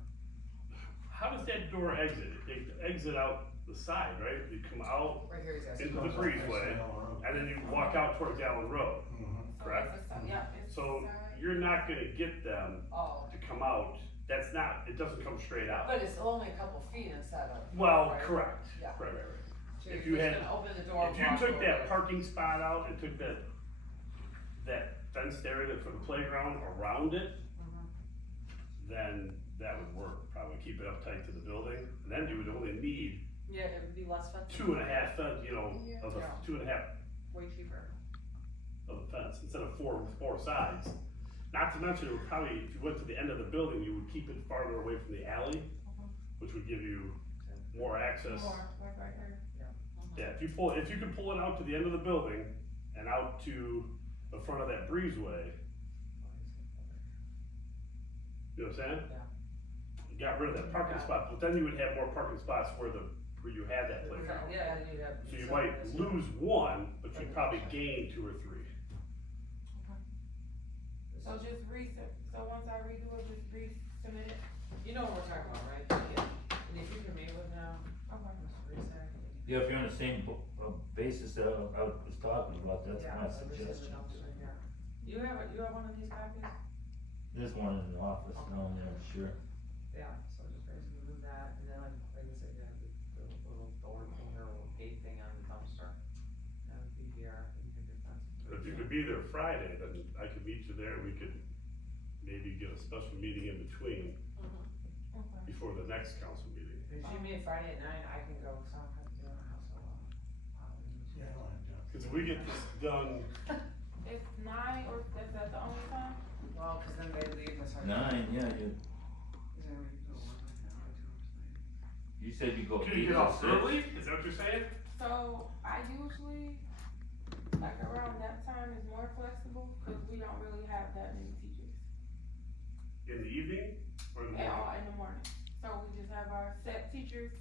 How does that door exit? They exit out the side, right? You come out Right here, he's asking. into the breezeway, and then you walk out towards Allen Road, So correct? it's a- Yeah, it's. So side. you're not gonna get them Oh, to come out, that's not, it doesn't come straight out. but it's only a couple feet instead of. Well, right? correct, Yeah. right. So If you're you just had- gonna open the door. If you walk took over that it. parking spot out and took that fenced area for the playground around it, Mhm. then that would work, probably keep it up tight to the building, and then you would only need Yeah, it would be less fence. 2.5 feet, Yeah. of the Yeah. 2.5 Way cheaper. of the fence, instead of four sides. Not to mention, it would probably, if you went to the end of the building, you would keep it farther away from the alley, which would give you more access. More, like right here. Yeah, if you could pull it out to the end of the building and out to the front of that breezeway, you know what I'm saying? Yeah. You got rid of that parking spot, but then you would have more parking spots where you had that playground. Yeah, and you'd have. So you might lose one, but you'd probably gain 2 or 3. So just so once I redo it, just resubmit it. You know what we're talking about, right? Yeah. And if you can meet with them, Okay. Mr. Resac. Yeah, if you're on the same basis that I was talking about, that's Yeah, my this is the suggestion. dumpster here. You have one of these copies? There's one in the office now, yeah, sure. Yeah, so just basically move that, and then like I said, you have the little door thing or little gate thing on the dumpster. That would be here, you can do fence. But if you could be there Friday, then I could meet you there, we could maybe get a special meeting in between, Okay. before the next council meeting. If you meet Friday at 9, I can go, so I don't have to be in the house a lot. Yeah, I don't have to. Cause if we get this done, It's 9 or is that the only time? Well, cause then they leave us. 9, yeah, you said you go can you 8 get to off 6. early? Is that what you're saying? So I usually, like around that time is more flexible, cause we don't really have that many teachers. In the evening or in the At morning? all in the morning. So we just have our set teachers,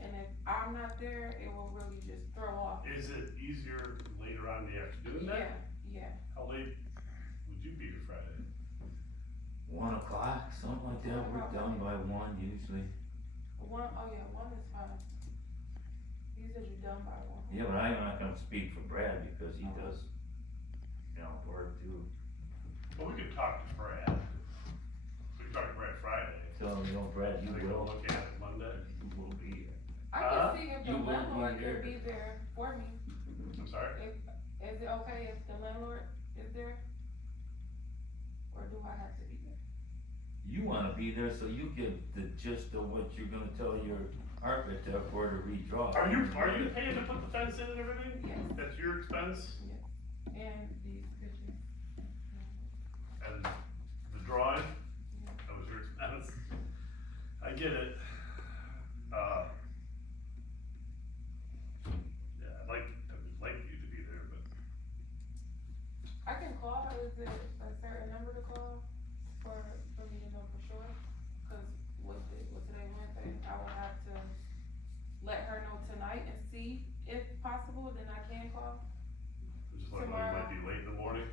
and if I'm not there, it will really just throw off. Is it easier later on in the afternoon then? Yeah. How late would you be here Friday? 1 o'clock, something like that, we're done by 1 usually. One is fine. You said you're done by 1. Yeah, but I'm not gonna speak for Brad because he does, work too. Well, we could talk to Brad. We could talk to Brad Friday. Tell him, Brad, you Take a will, look at it Monday. you will be here. I Uh, can see if you the will be landlord there. can be there for me. I'm sorry? Is it okay if the landlord is there? Or do I have to be there? You wanna be there so you get the gist of what you're gonna tell your architect or to redraw. Are you paying to put the fence in and everything? Yes. That's your expense? And these pictures. And the drawing? That was your expense? I get it. Yeah, I'd like you to be there, but I can call, is it a certain number to call for me to know for sure? Cause with today Wednesday, I will have to let her know tonight and see if possible, then I can call just like, you might be late in the morning.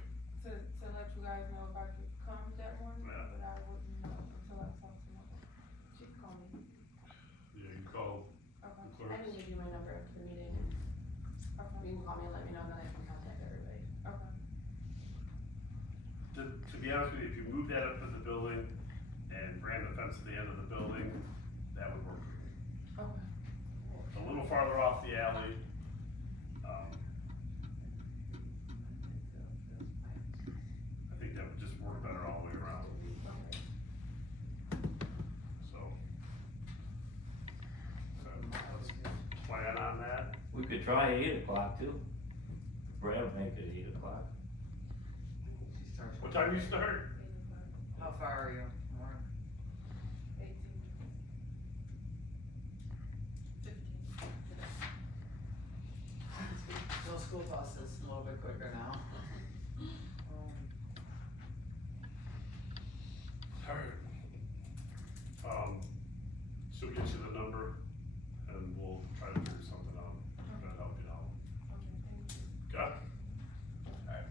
to let you guys know if I could come that morning, Yeah. but I wouldn't know until I talk to her. She can call me. Yeah, you call Okay. the I clerk. can give you my number after the meeting, and Okay. you can call me and let me know, then I can contact everybody. Okay. To be honest with you, if you move that up to the building and ran the fence to the end of the building, that would work. Okay. A little farther off the alley, I think that would just work better all the way around, so. Let's plan on that. We could try 8 o'clock too. Brad will make it 8 o'clock. What time you start? How far are you from work? 18. 15. No school buses, a little bit quicker now. Alright. So get you the number and we'll try to figure something out, try to help you out. Okay, thank you. Got it? Alright.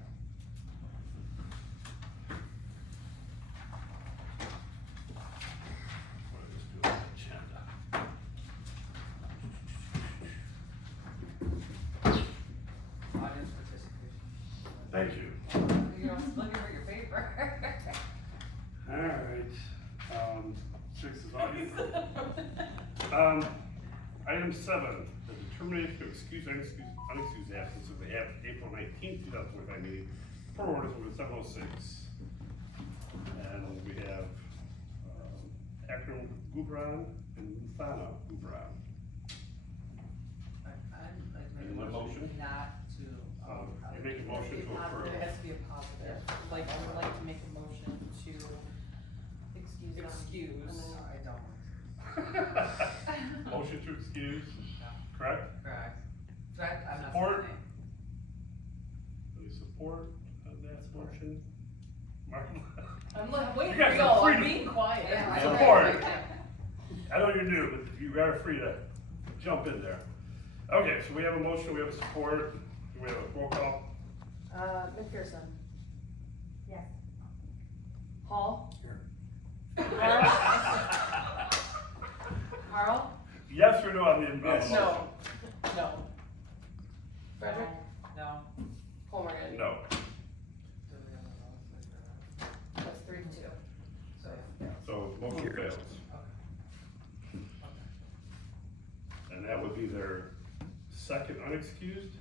What did this do on the agenda? Audience participation. Thank you. You're looking for your paper. Alright, six is audience. Item 7, the determination of unexcused absence of the April 19th, 2025 meeting per orders number 706. And we have, Akram Gubran and Lufana Gubran. I'd like to Any make a motion? motion not to. You make a motion to approve. It has to be a positive, like, I would like to make a motion to Excuse them. excuse. No, I don't. Motion to excuse, correct? Correct. Correct, I'm not Support. saying Any support on that motion? Mark? I'm like, wait, You guys are Bill, free I'm to- being quiet. Yeah, Support. I know you're new, but you are free to jump in there. Okay, so we have a motion, we have a support, do we have a roll call? McPherson. Yes. Hall. Here. Carl. Yes or no on the motion? No. No. Frederick. No. Holmgren. No. Do we have a vote? That's 3-2. So, So motion fails. okay. And that would be their second unexcused,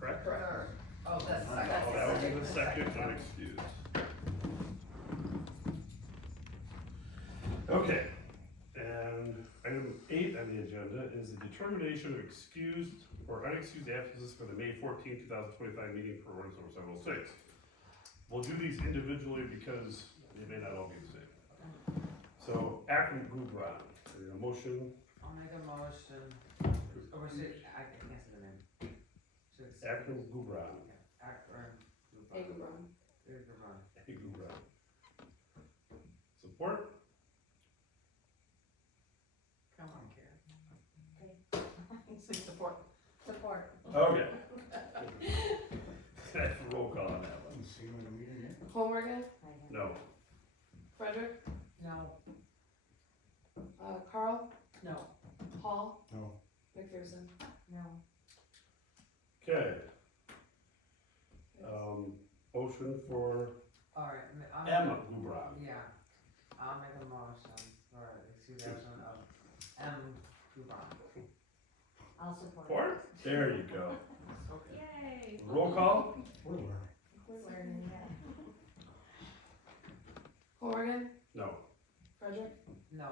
correct? Third. Oh, that's Oh, second. that would be the second unexcused. Okay, and item 8 on the agenda is the determination of excused or unexcused absences for the May 14, 2025 meeting per orders number 706. We'll do these individually because they may not all be the same. So, Akron Gubran, a motion, I'll make a motion, or was it, I can't say the name. To accept- Akron Gubran. Akron. Agabron. Gubran. Gubran. Support? Come on, Karen. Say support. Support. Okay. That's a roll call on that one. Didn't see him in the meeting yet. Holmgren. No. Frederick. No. Carl. No. Hall. No. McPherson. No. Okay. Motion for Alright, I'm. Emma Gubran. Yeah, I'll make a motion for excusation of M. Gubran. I'll support. Support? There you go. Yay. Roll call? We're learning. We're learning that. Holmgren. No. Frederick. No.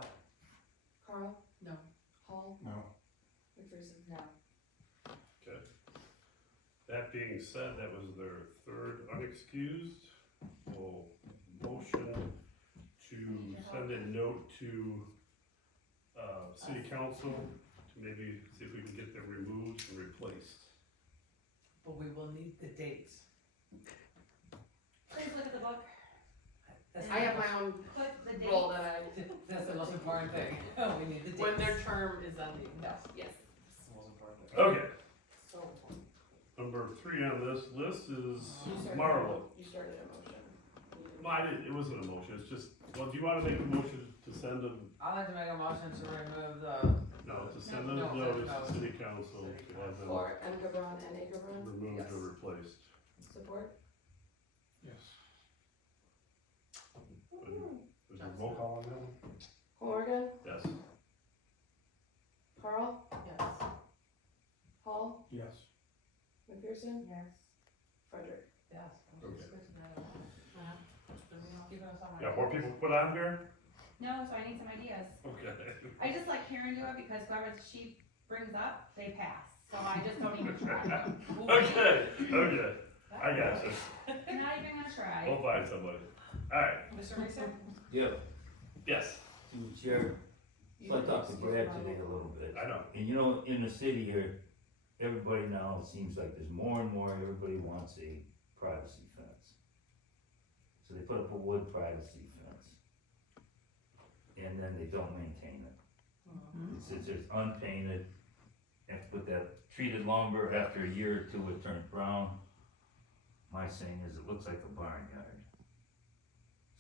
Carl. No. Hall. No. McPherson. No. Okay. That being said, that was their third unexcused. We'll motion to send a note to, city council to maybe see if we can get them removed and replaced. But we will need the dates. Please look at the book. That's I have my own Put the role date. that I. That's the most important thing. We need the dates. When their term is ending, yes. Yes. That's the most important thing. Okay, So. number 3 on this list is You started- Marla. You started a motion. No, I didn't, it wasn't a motion, it's just, well, do you wanna make a motion to send them, I'd like to make a motion to remove the, no, to send No, them no, notice no. to city council to have them For M. Gabron and A. Gabron. removed Yes. or replaced? Support. Yes. Is there a roll call on that one? Holmgren. Yes. Carl. Yes. Hall. Yes. McPherson. Yes. Frederick. yes. Okay. Keeping us on my Yeah, more toes. people put on here? No, so I need some ideas. Okay. I just let Karen do it because whoever she brings up, they pass. So I just don't even try. Okay, okay, I got you. Not even gonna try. We'll find somebody. Alright, Mr. Mason? Yeah, yes, to the chair, so I talked to Brad today a little bit. I know. And you know, in the city here, everybody now, it seems like there's more and more, everybody wants a privacy fence. So they put up a wood privacy fence. And then they don't maintain it. It says it's unpainted, and with that treated lumber, after a year or two, it turns brown. My saying is, it looks like a barnyard.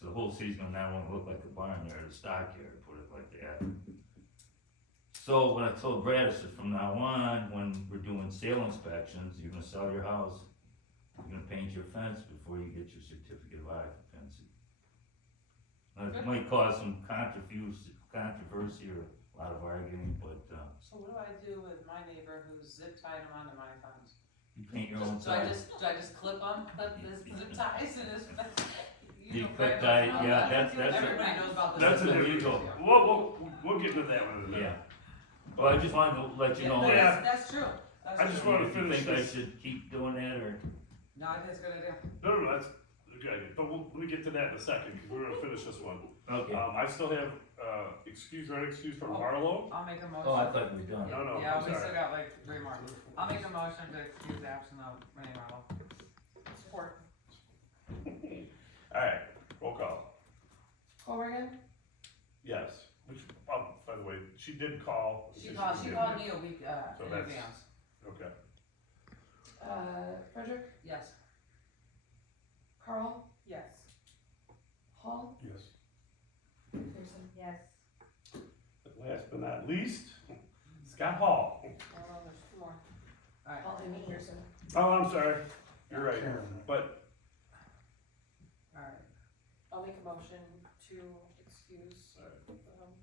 So the whole city's gonna now wanna look like a barnyard, a stockyard, put it like that. So when I told Brad, I said, from now on, when we're doing sale inspections, you're gonna sell your house, you're gonna paint your fence before you get your certificate of occupancy. It might cause some controversy or a lot of arguing, but, So what do I do with my neighbor who's zip tied him onto my fence? you paint your own Do I sign. just clip this zip ties in his fence? You know, clip right tie, now, yeah, that's, Everybody knows about the. That's zip an ties. illegal, we'll get into that one in a minute. yeah. Well, I just wanted to let you know No, Yeah. that, that's true. I just wanna if you finish think I this. should keep doing that, or, No, I think it's a good idea. No, that's good, but let me get to that in a second, cause we're gonna finish this one. okay. I still have, excuse or unexcused from Harlow. I'll make a motion. Oh, I thought you were done. No, Yeah, I'm we still sorry. got like 3 more. I'll make a motion to excuse the absence of Renee Marlowe. Support. Alright, roll call. Corrigan, Yes, which, by the way, she did call. She Said called was in me there. a week, So in that's- advance. Okay, Frederick, Yes. Carl, Yes. Hall, Yes. McPherson. Yes. last but not least, Scott Hall. Oh, there's 2 more. Alright. Hall and McPherson. Oh, I'm sorry, you're right, Karen. but, Alright. I'll make a motion to excuse,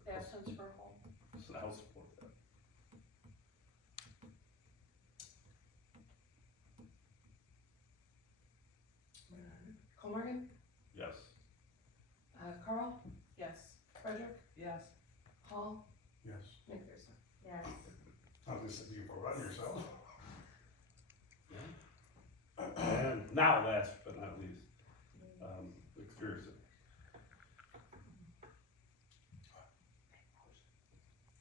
absence for home. so I'll support that. Corrigan, Yes, Carl, Yes. Frederick, Yes. Hall, Yes. McPherson. Yes. I'll just, you go run yourself. and now last but not least, McPherson.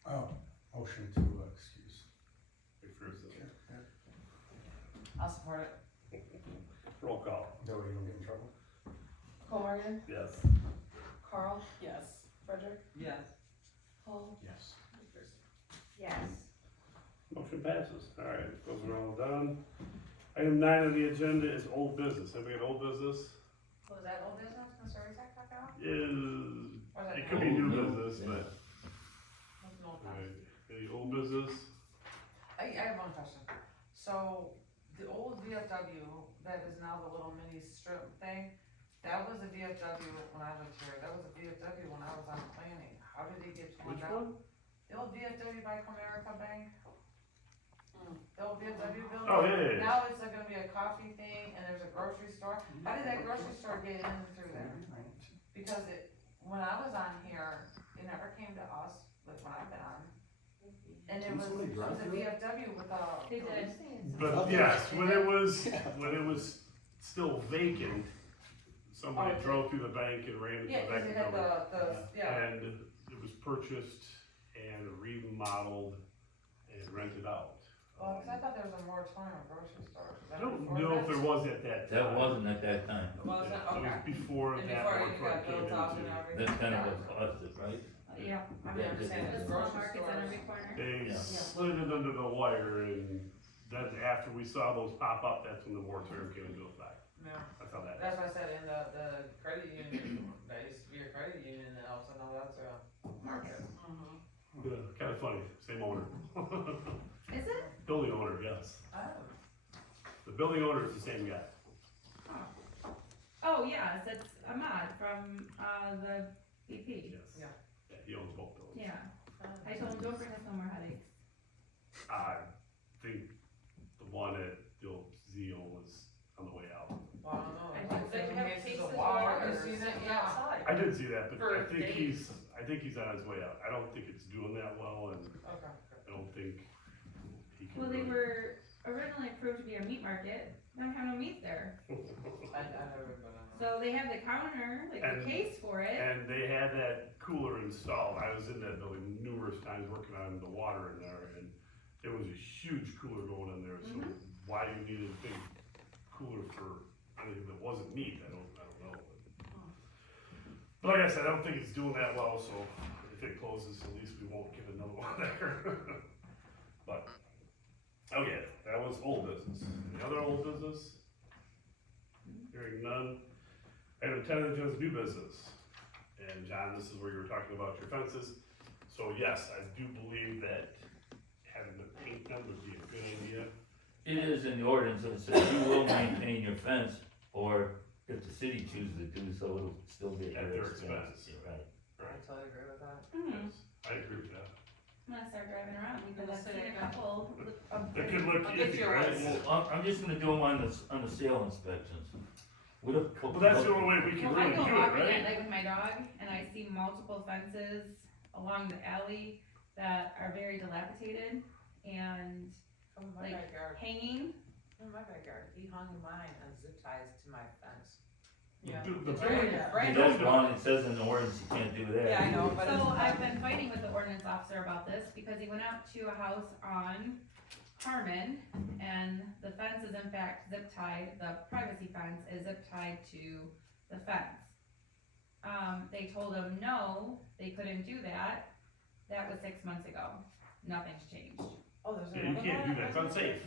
Oh, motion to excuse. McPherson, I'll support it. roll call. That way you don't get in trouble. Corrigan, Yes. Carl, Yes. Frederick, Yes. Hall, Yes. McPherson. Yes. Motion passes, alright, those are all done. Item 9 on the agenda is old business, have we got old business? Was that old business, Mr. Isaac, talk about? Is, Or is that it could be new Old, business, yeah. but, That's no problem. alright, any old business? I have one question. So, the old VFW, that is now the little mini strip thing, that was a VFW when I lived here, that was a VFW when I was on planning. How did it get torn Which down? one? The old VFW by Comerica Bank. The old VFW building. Oh, yeah. Now it's like gonna be a coffee thing and there's a grocery store. How did that grocery store get in through there? Because when I was on here, it never came to us, like when I've been on. And it Didn't was somebody drive a through it? VFW with a. They did. But yes, when it was still vacant, somebody Oh, drove through the bank and ran into Yeah, the cause bank it had building. yeah. And it was purchased and remodeled and rented out. Well, cause I thought there was a moratorium on grocery stores. Was I that don't before know if that? there was at that time. That wasn't at that time. Was it? Yeah, It was Okay. before And that before you moratorium got came built up and into. everything. That's kind of what caused it, right? Yeah. I mean, I'm just saying, The there's small grocery markets on stores. every corner. They Yeah. slid it under the wire and then after we saw those pop up, that's when the moratorium came into effect. Yeah. That's how that. That's what I said, in the credit union, that used to be a credit union, and also now that's a market. Yeah, kind of funny, same owner. Is it? Building owner, yes. Oh. The building owner is the same guy. Oh, yes, it's Ahmad from, the BP. Yes. Yeah. Yeah, he owns both buildings. Yeah. I told him, don't bring us no more headaches. I think the one at the old Zeal was on the way out. Well, I don't know. I like think they in have cases cases of of water, water you see that? sitting Yeah. outside. I did see that, but For I think days. he's on his way out. I don't think it's doing that well and Okay. I don't think he can. Well, they really- were originally approved to be a meat market, now have no meat there. I never been on So they have the counter, like And- the case for it. And they had that cooler installed. I was in that building numerous times working on the water in there, and there was a huge cooler going in there, so why you needed a big cooler for anything that wasn't meat, I don't know. But like I said, I don't think it's doing that well, so if it closes, at least we won't get another one there. But, okay, that was old business. Any other old business? Hearing none. Item 10 on the agenda is new business. And John, this is where you were talking about your fences. So yes, I do believe that having to paint them would be a good idea. It is in the ordinance, and it says you will maintain your fence, or if the city chooses to do so, it'll still be At at their your expense. expense. Yeah, right. I totally agree with that. Hmm. Yes, I agree with that. I'm gonna start driving around, because I've Gonna seen say a that. couple of. That could look I'll get easy, you a right? list. Well, I'm just gonna do them on the sale inspections. Well, that's the only way we can Well, I really go do it, walking at right? night with my dog, and I see multiple fences along the alley that are very dilapidated and Come in my Like, backyard, hanging. in my backyard, he hung mine on zip ties to my fence. Yeah. The Brandon- building- Brandon- That's wrong, it says in the ordinance you can't do that. Yeah, I know, but So it's. I've been fighting with the ordinance officer about this, because he went out to a house on Harmon, and the fence is in fact zip tied, the privacy fence is zip tied to the fence. They told him no, they couldn't do that, that was 6 months ago, nothing's changed. Oh, there's Yeah, you another can't one? do that, it's unsafe.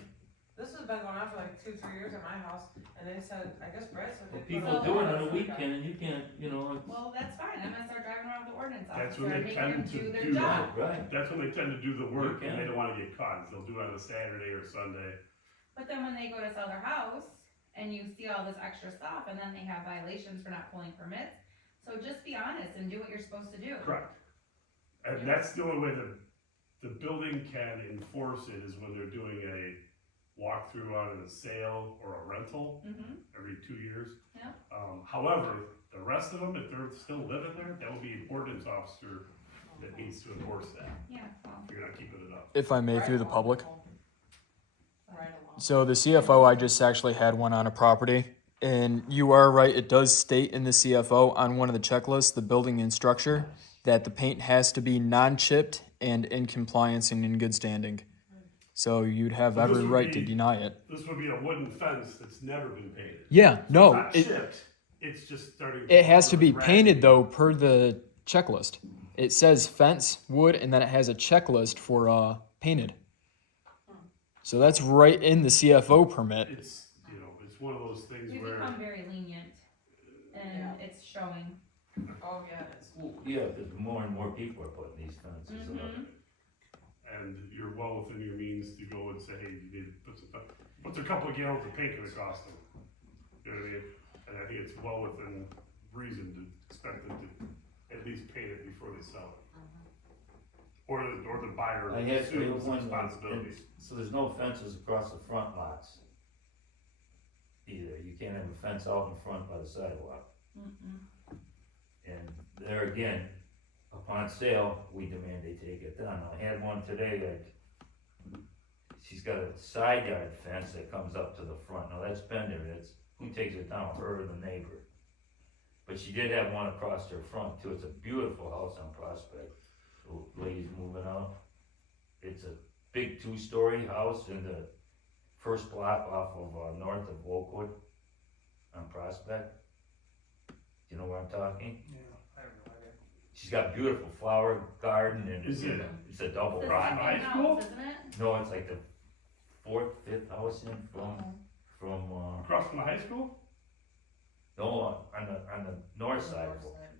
This has been going on for like 2-3 years at my house, and they said, I guess Brad said Well, they put people all do it the on a ordinance weekend, and you can't, you know, it's. Well, that's fine, I'm gonna start driving around with the ordinance That's officer when and they making them tend to do their do job. Right. That's when they tend to do the work and can. they don't wanna get caught. They'll do it on a Saturday or Sunday. But then when they go to sell their house, and you see all this extra stuff, and then they have violations for not pulling permits, so just be honest and do what you're supposed to do. Correct. And that's the only way the building can enforce it is when they're doing a walkthrough on a sale or a rental Mm-hmm, every 2 years. Yeah. However, the rest of them, if they're still living there, that would be an ordinance officer that needs to enforce that. yeah, well, If you're not keeping it up. If I may, through the public. Right along. So the CFO, I just actually had one on a property, and you are right, it does state in the CFO on one of the checklists, the building and structure, that the paint has to be non-chipped and in compliance and in good standing. So you'd have So this every would right to be- deny it. This would be a wooden fence that's never been painted. Yeah, no, Not it, chipped, it's just starting. it has to be ratchet. painted though per the checklist. It says fence, wood, and then it has a checklist for painted. So that's right in the CFO permit. It's, it's one of those things we've where, become very lenient, and Yeah. it's showing. Oh, yeah, it's. Well, yeah, because more and more people are putting these fences up. Mhm. and you're well within your means to go and say, hey, you need to put some, what's a couple of gallons of paint gonna cost them? You know what I mean? And I think it's well within reason to expect them to at least paint it before they sell it. Or the buyer I had to assumes one, responsibility. so there's no fences across the front lots. Either, you can't have a fence out in front by the sidewalk. Mm-mm. And there again, upon sale, we demand they take it down. I had one today, she's got a side yard fence that comes up to the front. Now that's been there, it's, who takes it down, her or the neighbor? But she did have one across her front too. It's a beautiful house on Prospect. The lady's moving out. It's a big 2-story house in the first block off of, north of Oakwood on Prospect. You know where I'm talking? Yeah, I have no idea. She's got beautiful flower garden and Is it- it's a double It's the rock. high second school? house, isn't it? No, it's like the 4th, 5th house in from, Across from the high school? no, on the north side of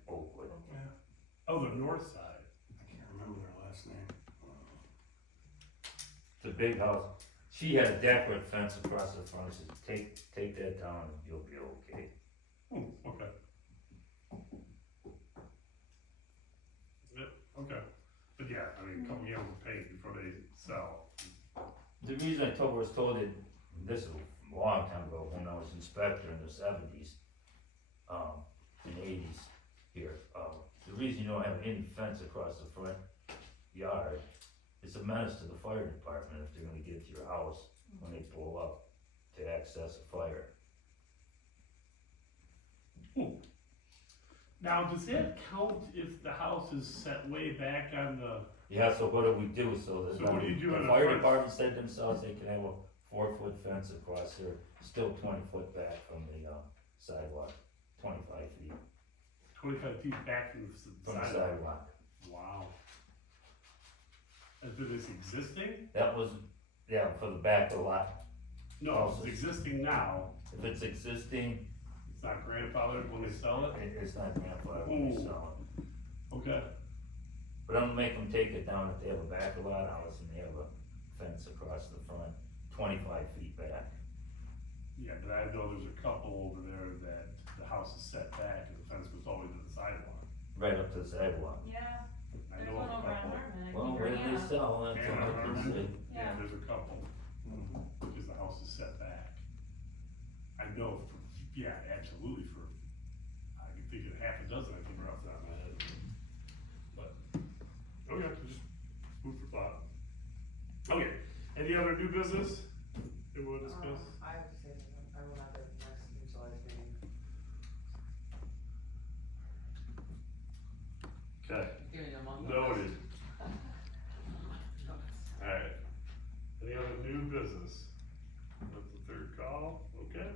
Oakwood. Yeah, Oh, the north side. I can't remember their last name. It's a big house. She had a decorative fence across the front. I said, take that down and you'll be okay. Okay. Yep, okay. But yeah, I mean, a couple gallons of paint before they sell. The reason I was told it, this is a long time ago, when I was inspector in the 70s, and 80s here, the reason you don't have any fence across the front yard, it's a menace to the fire department if they're gonna get to your house when they pull up to access a fire. Now, does that count if the house is set way back on the, Yeah, so what do we do, so that. So what do you do in The the fire front? department said themselves they can have a 4-foot fence across there, still 20 foot back from the, sidewalk, 25 feet 25 feet back from the from the sidewalk? sidewalk. Wow. Has been this existing? That was, yeah, for the back of the lot. No, it's existing now, If it's existing, it's not grandfathered when they sell it? it's not grandfathered when you Ooh. sell it. Okay. But I'm gonna make them take it down if they have a back of lot house and they have a fence across the front, 25 feet back. Yeah, but I know there's a couple over there that the house is set back and the fence goes all the way to the sidewalk. Right up to the sidewalk. Yeah, I there's know one of a over on couple. Harmon, I Well, think, where or do they Anna. sell? That's Yeah, all I can Harmon. say. Yeah, there's a couple, because the house is set back. I know, for yeah, absolutely for, I can think of half a dozen I can off the top of my head. But, okay, just food for thought. Okay, any other new business you want to discuss? I have to say something, I will not be at the next neutralized meeting. Okay, Giving a month. noted. Alright, any other new business? That's the third call, okay.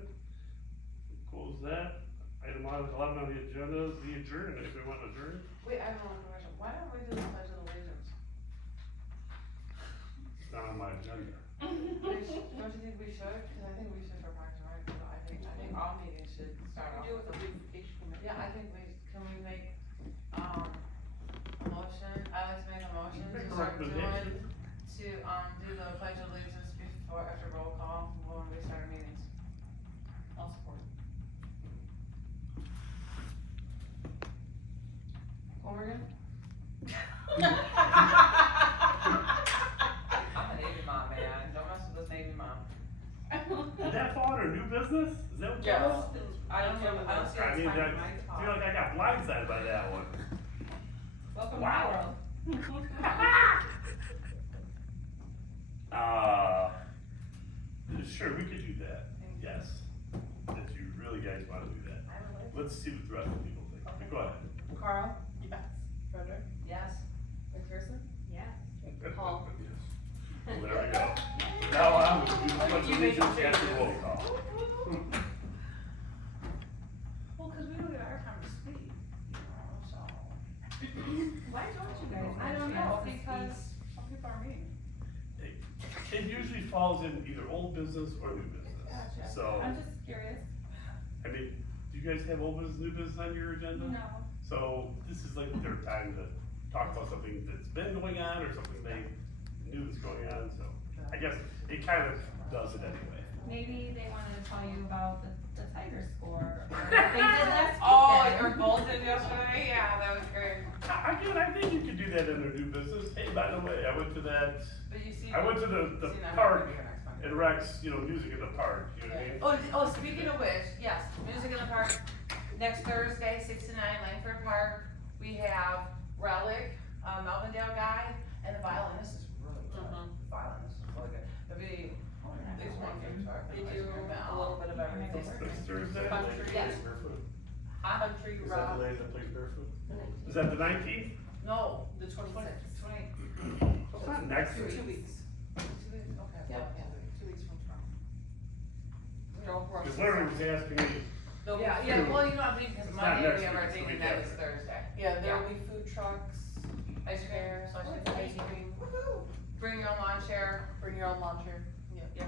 Close that. Item 11 on the agenda is the adjourn. Anybody want to adjourn? Wait, I have one question, why don't we do the pledge of allegiance? It's not on my agenda. Don't you think we should? Cause I think we should for Parks and Rec, but I think all meetings should start off. Do with the beautification committee. Yeah, I think can we make, a motion, I like to make a motion to Make a start doing, recommendation. do the pledge of allegiance before, after roll call, when we start our meetings. I'll support. Corrigan? I'm a Navy mom, man, don't mess with this Navy mom. Did that fall under new business? Is that what that Yes. was? I don't see I it mean, as that, my I feel like I got blindsided by that one. Welcome Wow. to my world. Sure, we could do that. Yes. If you really guys wanna do that. Let's see what the rest of the people think. Okay. Go ahead. Carl, Yes. Frederick, Yes. McPherson, Yeah. Paul. Well, there we go. Now I'm gonna do the pledge of allegiance after roll call. Well, cause we don't get our time to speak, you know, so. Why don't you guys? I get a don't know, chance to because speak? some people are mean. It usually falls in either old business or new business. Gotcha. So, I'm just curious. I mean, do you guys have old business, new business on your agenda? No. So this is like their time to talk about something that's been going on or something they knew was going on, so I guess it kind of does it anyway. Maybe they wanted to tell you about the Tiger score, or what they did last Oh, weekend. your Bulls did yesterday? Yeah, that was great. I think you could do that in their new business. Hey, by the way, I went to that, But you see. I went to the see, now park we're here next month. and Rex, music in the park, you know what I mean? Oh, speaking of which, yes, music in the park, next Thursday, 6 to 9, Langford Park, we have Relic, Melvindale guy, and the violinist is really good. The violinist is really good. It'll be, it's one thing, They do a little bit of everything. This Thursday? Country. Yes. Country Is that rock. the lady that plays barefoot? Is that the 19th? No, The 26th. 20. It's not next week. 2 weeks. 2 weeks, okay. Yep, 2 weeks from tomorrow. Don't rush. Because Larry was asking me, There'll be Yeah, food. well, you know what I mean, because It's not Monday next we have week, our it's thing the and week that is after. Thursday. Yeah, there'll be food trucks, Ice cream, chair, sausage, ice cream. bring your own lawn chair, Bring your own lawn chair. Yeah. yeah,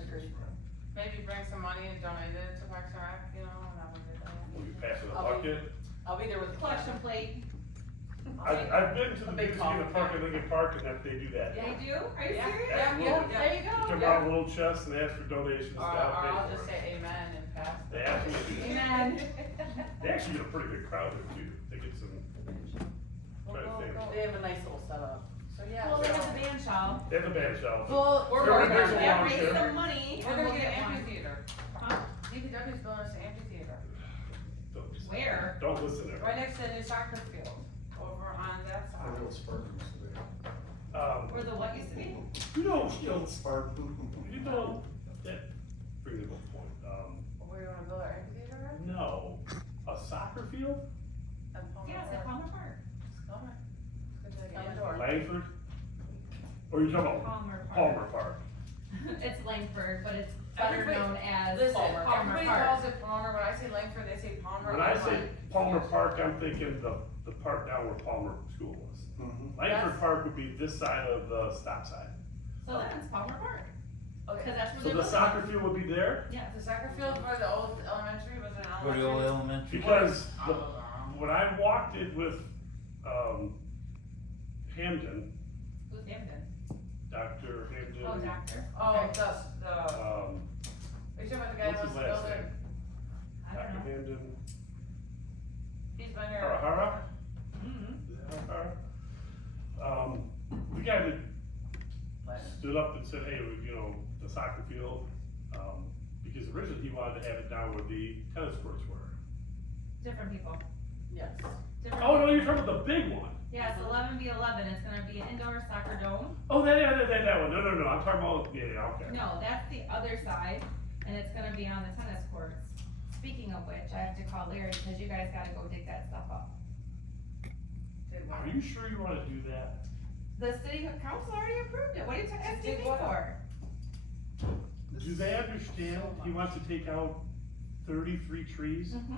Agreed. maybe bring some money and donate it to Parks and Rec, and that would be will you pass it a I'll be- bucket? I'll be there with the Collection collection. plate. I've been to the A big music in the coffee park in Lincoln Park and that they do that. Yeah. They do? Are you Yeah. serious? Absolutely. There you go. Took out a little chest and asked for donations, Or God I'll paid just for say it. amen and pass. They absolutely do. Amen. They actually get a pretty good crowd there too. They get some, trying to think. They have a nice little setup. So, yeah. Well, they have the band shell. They have a band shell. Well, we're There- gonna there's a get, lawn Raise chair. some money. we're and gonna we'll get get one. amphitheater. Huh? DPW's building us an amphitheater, Don't listen. Where? Don't listen to right her. next to the new soccer field, over on that A side. real Spartan used to be. Where the what used to be? Real Spartan. You know, that brings up a point. Where you wanna build our amphitheater at? No, a soccer field? Yeah, it's at Palmer Park. Indoor. Langford? Or you talking about Palmer Park. Palmer Park? It's Langford, but it's better Everybody- known as Listen, Palmer everybody Park. calls it Palmer, when I say Langford, they say Palmer. When I I'm say like, Palmer Park, I'm thinking the park down where Palmer School was. Mhm. Langford That's- Park would be this side of the stop sign. So then it's Palmer Park, Okay, cause that's where So they're the building. soccer field would be there? Yeah. the soccer field for the old elementary, was it an For the old elementary? elementary. Because when I walked it with, Hamden, Who's Hamden? Dr. Hamden. Oh, doctor. Oh, Okay. the, are you talking about the guy What's who his wants to last build it? name? I Dr. don't know. Hamden, He's been here. Harahara? Mm-hmm. Is it Harahara? The guy that stood up and said, hey, you know, the soccer field, because originally he wanted to have it down where the tennis courts were. Different people. Yes. Different Oh, no, people. you're talking about the big one. Yeah, it's 11v11, it's gonna be an indoor soccer dome. Oh, that one. No, I'm talking about, yeah, okay. No, that's the other side, and it's gonna be on the tennis courts. Speaking of which, I have to call Larry, because you guys gotta go dig that stuff up. Are you sure you wanna do that? The city council already approved it, what are you asking me Dig what for? Do they understand he wants to take out 33 trees? Mm-hmm.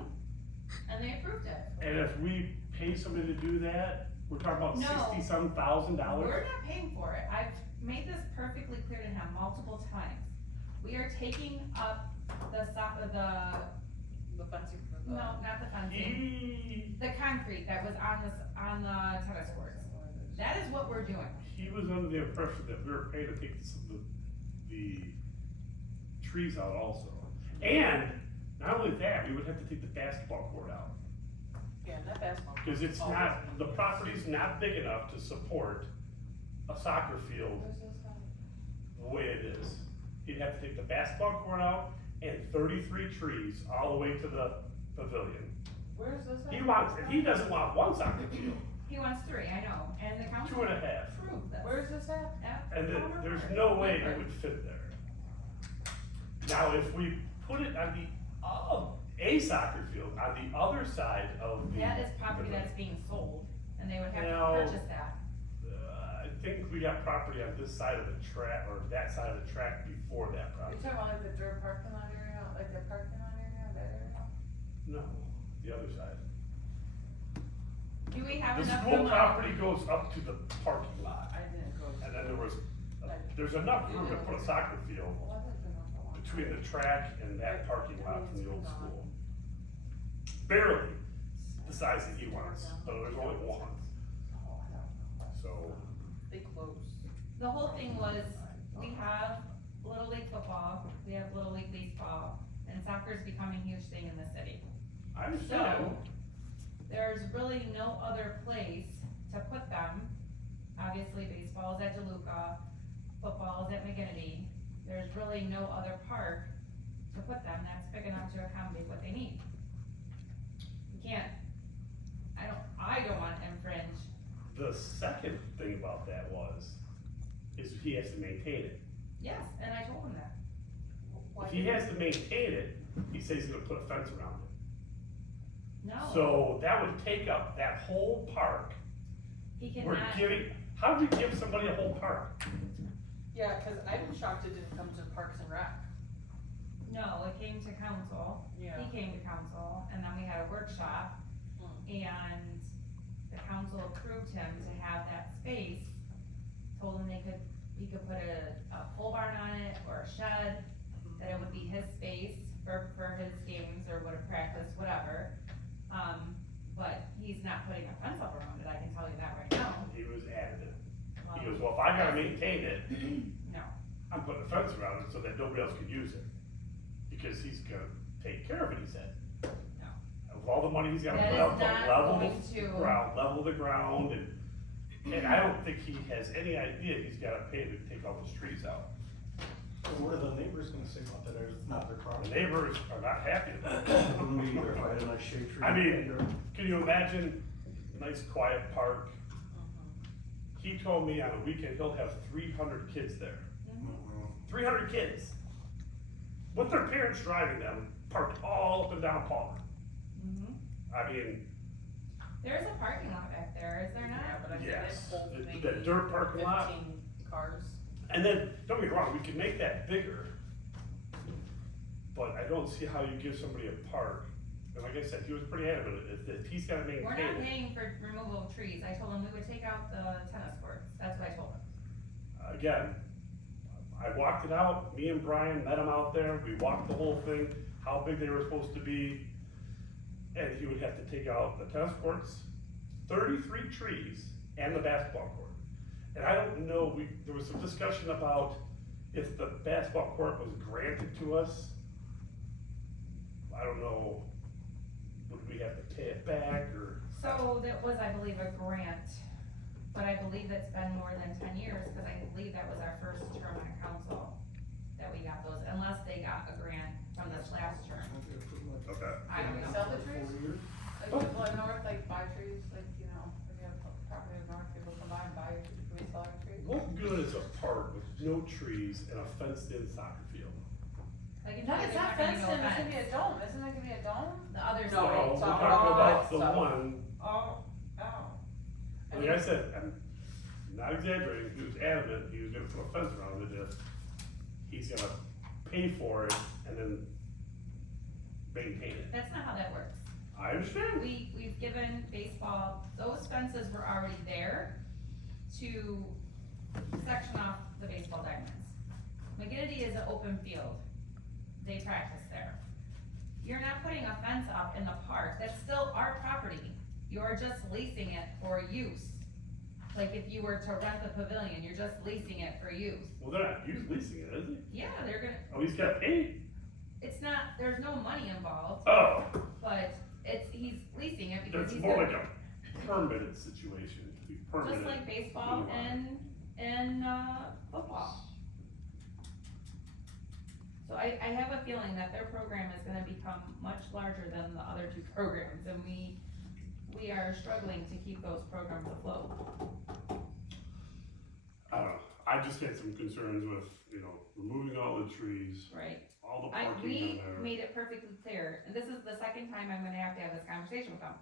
And they approved it. And if we pay somebody to do that, we're talking about No. $60-some thousand dollars? We're not paying for it, I've made this perfectly clear to him multiple times. We are taking up the The fencing for the. no, not the fencing, the concrete that was on the tennis courts. That is what we're doing. He was under the impression that we were paying to take the trees out also. And not only that, we would have to take the basketball court out. Yeah, that basketball. Cause it's not, the property's not big enough to support a soccer field the way it is. He'd have to take the basketball court out and 33 trees all the way to the pavilion. Where's this at? He doesn't want one soccer field, He wants 3, I know, and the council 2.5. approved this. Where's this at? Yeah. And there's no way it would fit there. Now, if we put it on a soccer field, on the other side of the. That is property that's being sold, and they would have No. to purchase that. I think we got property on this side of the track, or that side of the track before that You property. talking about like the dirt parking lot area, like the parking lot area, that area? No, the other side. Do we have The enough school room? property goes up to the parking lot, I didn't go. and then there's enough room to put a soccer field Well, I've been up for a long between the time. track and that parking lot from the old school. Barely the size that he wants, but there's only one, Oh, I don't know. so. They close. The whole thing was, we have Little League football, we have Little League baseball, and soccer is becoming a huge thing in the city. I understand. So, there's really no other place to put them. Obviously, baseball is at DeLuca, football is at McGinnity. There's really no other park to put them that's big enough to accommodate what they need. We can't, I don't want to infringe. The second thing about that is he has to maintain it. Yes, and I told him that. If he has to maintain it, he says he's gonna put a fence around it. No, So that would take up that whole park. he We're cannot. how do we give somebody a whole park? Yeah, cause I'm shocked it didn't come to Parks and Rec. No, it came to council. Yeah. He came to council, and then we had a workshop, and the council approved him to have that space. Told him he could put a pole barn on it, or a shed, that it would be his space for his games, or would have practice, whatever. But he's not putting a fence up around it, I can tell you that right now. He was adamant. He Well, goes, well, if I gotta maintain it, No, I'm putting a fence around it so that nobody else can use it. Because he's gonna take care of it, he said. No. Of all the money he's gonna That put is out to not level going the to- level the ground, and I don't think he has any idea he's gotta pay to take all those trees out. And what are the neighbors gonna say about that, or it's not their The property? neighbors are not happy about it. Wouldn't we either find a nice shade tree? I mean, can you imagine a nice quiet park? He told me on a weekend he'll have 300 kids there. Mhm. 300 kids. With their parents driving them, parked all up and down Palmer. mhm. I mean, There's a parking lot back there, is there Yeah, not? but I think yes, that holds maybe that dirt parking lot. 15 cars. And then, don't get me wrong, we can make that bigger. But I don't see how you give somebody a park. And like I said, he was pretty adamant, if he's gotta maintain We're not it. paying for removal of trees, I told him we would take out the tennis courts, that's what I told him. Again, I walked it out, me and Brian met him out there, we walked the whole thing, how big they were supposed to be. And he would have to take out the tennis courts, 33 trees, and the basketball court. And I don't know, there was some discussion about if the basketball court was granted to us. I don't know, would we have to pay it back, or? So that was, I believe, a grant, but I believe it's been more than 10 years, cause I believe that was our first term on council that we got those, unless they got a grant from this last term. Okay. I don't Can we know. sell the trees? Like people in north, like buy trees, like, you know, if you have property in north, people come by and buy, can we sell our trees? What good is a park with no trees and a fenced-in soccer field? I can No, tell you it's there's not not gonna be fenced no in, it's gonna be a fence. dome, isn't it gonna be a dome? The other No, side. No, we're it's talking all about the stuff. one, Oh, oh. like I said, I'm not exaggerating, he was adamant, he was gonna put a fence around it if he's gonna pay for it and then maintain it. That's not how that works. I understand. We've given baseball, those fences were already there to section off the baseball diamonds. McGinnity is an open field, they practice there. You're not putting a fence up in the park, that's still our property, you're just leasing it for use. Like if you were to rent the pavilion, you're just leasing it for use. Well, they're not leasing it, is it? Yeah, they're gonna, Oh, he's got paid? it's not, there's no money involved, Oh, but he's leasing it because that's he's more gonna. like a permitted situation, to be permitted. Just like baseball and football. So I have a feeling that their program is gonna become much larger than the other two programs, and we are struggling to keep those programs afloat. I don't know, I just had some concerns with, removing all the trees, Right. all the parking in We there. made it perfectly clear, and this is the second time I'm gonna have to have this conversation with him,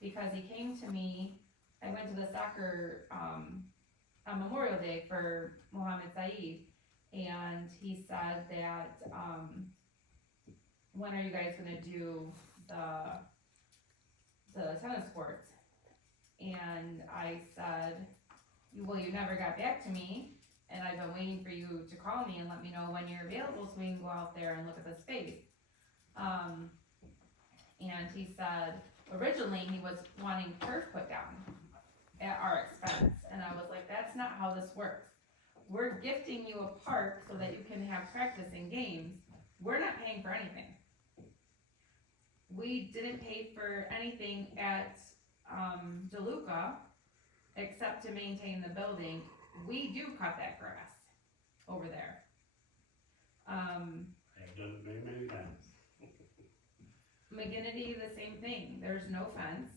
because he came to me, I went to the soccer, on Memorial Day for Mohammed Saeed, and he said that, when are you guys gonna do the tennis courts? And I said, well, you never got back to me, and I've been waiting for you to call me and let me know when you're available so we can go out there and look at the space. And he said, originally he was wanting turf put down at our expense, and I was like, that's not how this works. We're gifting you a park so that you can have practice and games, we're not paying for anything. We didn't pay for anything at, DeLuca, except to maintain the building. We do cut that grass over there. I've done it many, many times. McGinnity, the same thing, there's no fence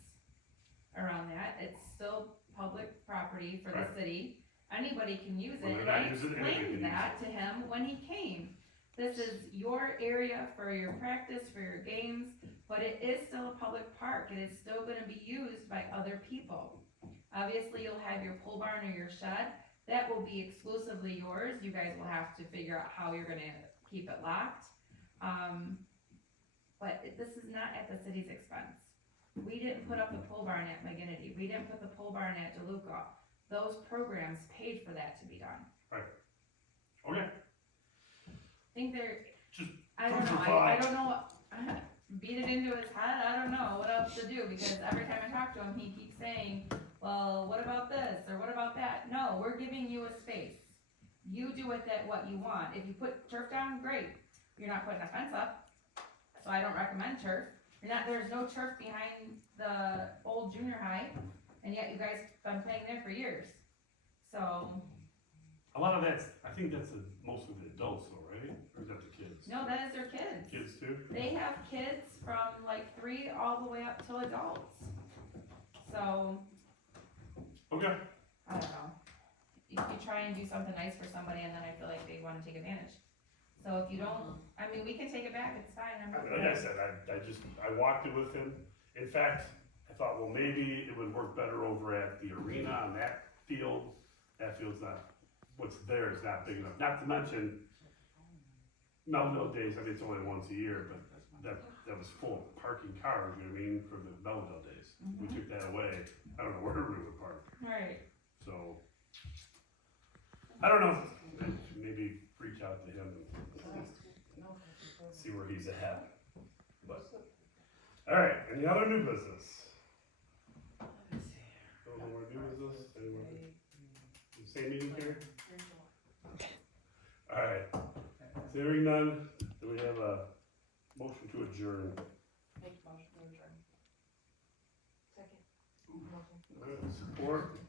around that, it's still public property for the Right. city. Anybody can use When it, they're and I not using it, anybody can explained use that to him when he came. This is your area for your practice, for your games, but it is still a public park, it is still gonna be used by other people. Obviously, you'll have your pole barn or your shed, that will be exclusively yours, you guys will have to figure out how you're gonna keep it locked. But this is not at the city's expense. We didn't put up the pole barn at McGinnity, we didn't put the pole barn at DeLuca, those programs paid for that to be done. Okay, I think they're, Just I don't food know, for I thought. don't know, beat it into his head, I don't know what else to do, because every time I talk to him, he keeps saying, well, what about this, or what about that? No, we're giving you a space. You do with it what you want. If you put turf down, great. You're not putting a fence up, so I don't recommend turf. There's no turf behind the old junior high, and yet you guys been playing there for years. So, a lot of that's, I think that's mostly the adults though, right? Or is that the kids? no, that is their kids. Kids too? They have kids from like 3 all the way up till adults. So, Okay, I don't know. You try and do something nice for somebody and then I feel like they wanna take advantage. So if you don't, I mean, we can take it back, it's fine, I'm. like I said, I walked it with him, In fact, I thought, well, maybe it would work better over at the arena on that field. That field's not, what's there is not big enough, not to mention, Melvindale days, I mean, it's only once a year, but that was full of parking cars, you know what I mean, for the Melvindale days. We took that away, I don't know where we would park, Right. so. I don't know, maybe reach out to him and see where he's at, but. Alright, any other new business? Don't know where new business, anywhere? Same meeting here? Alright, hearing none, do we have a motion to adjourn? Make motion to adjourn. Second. Alright, support,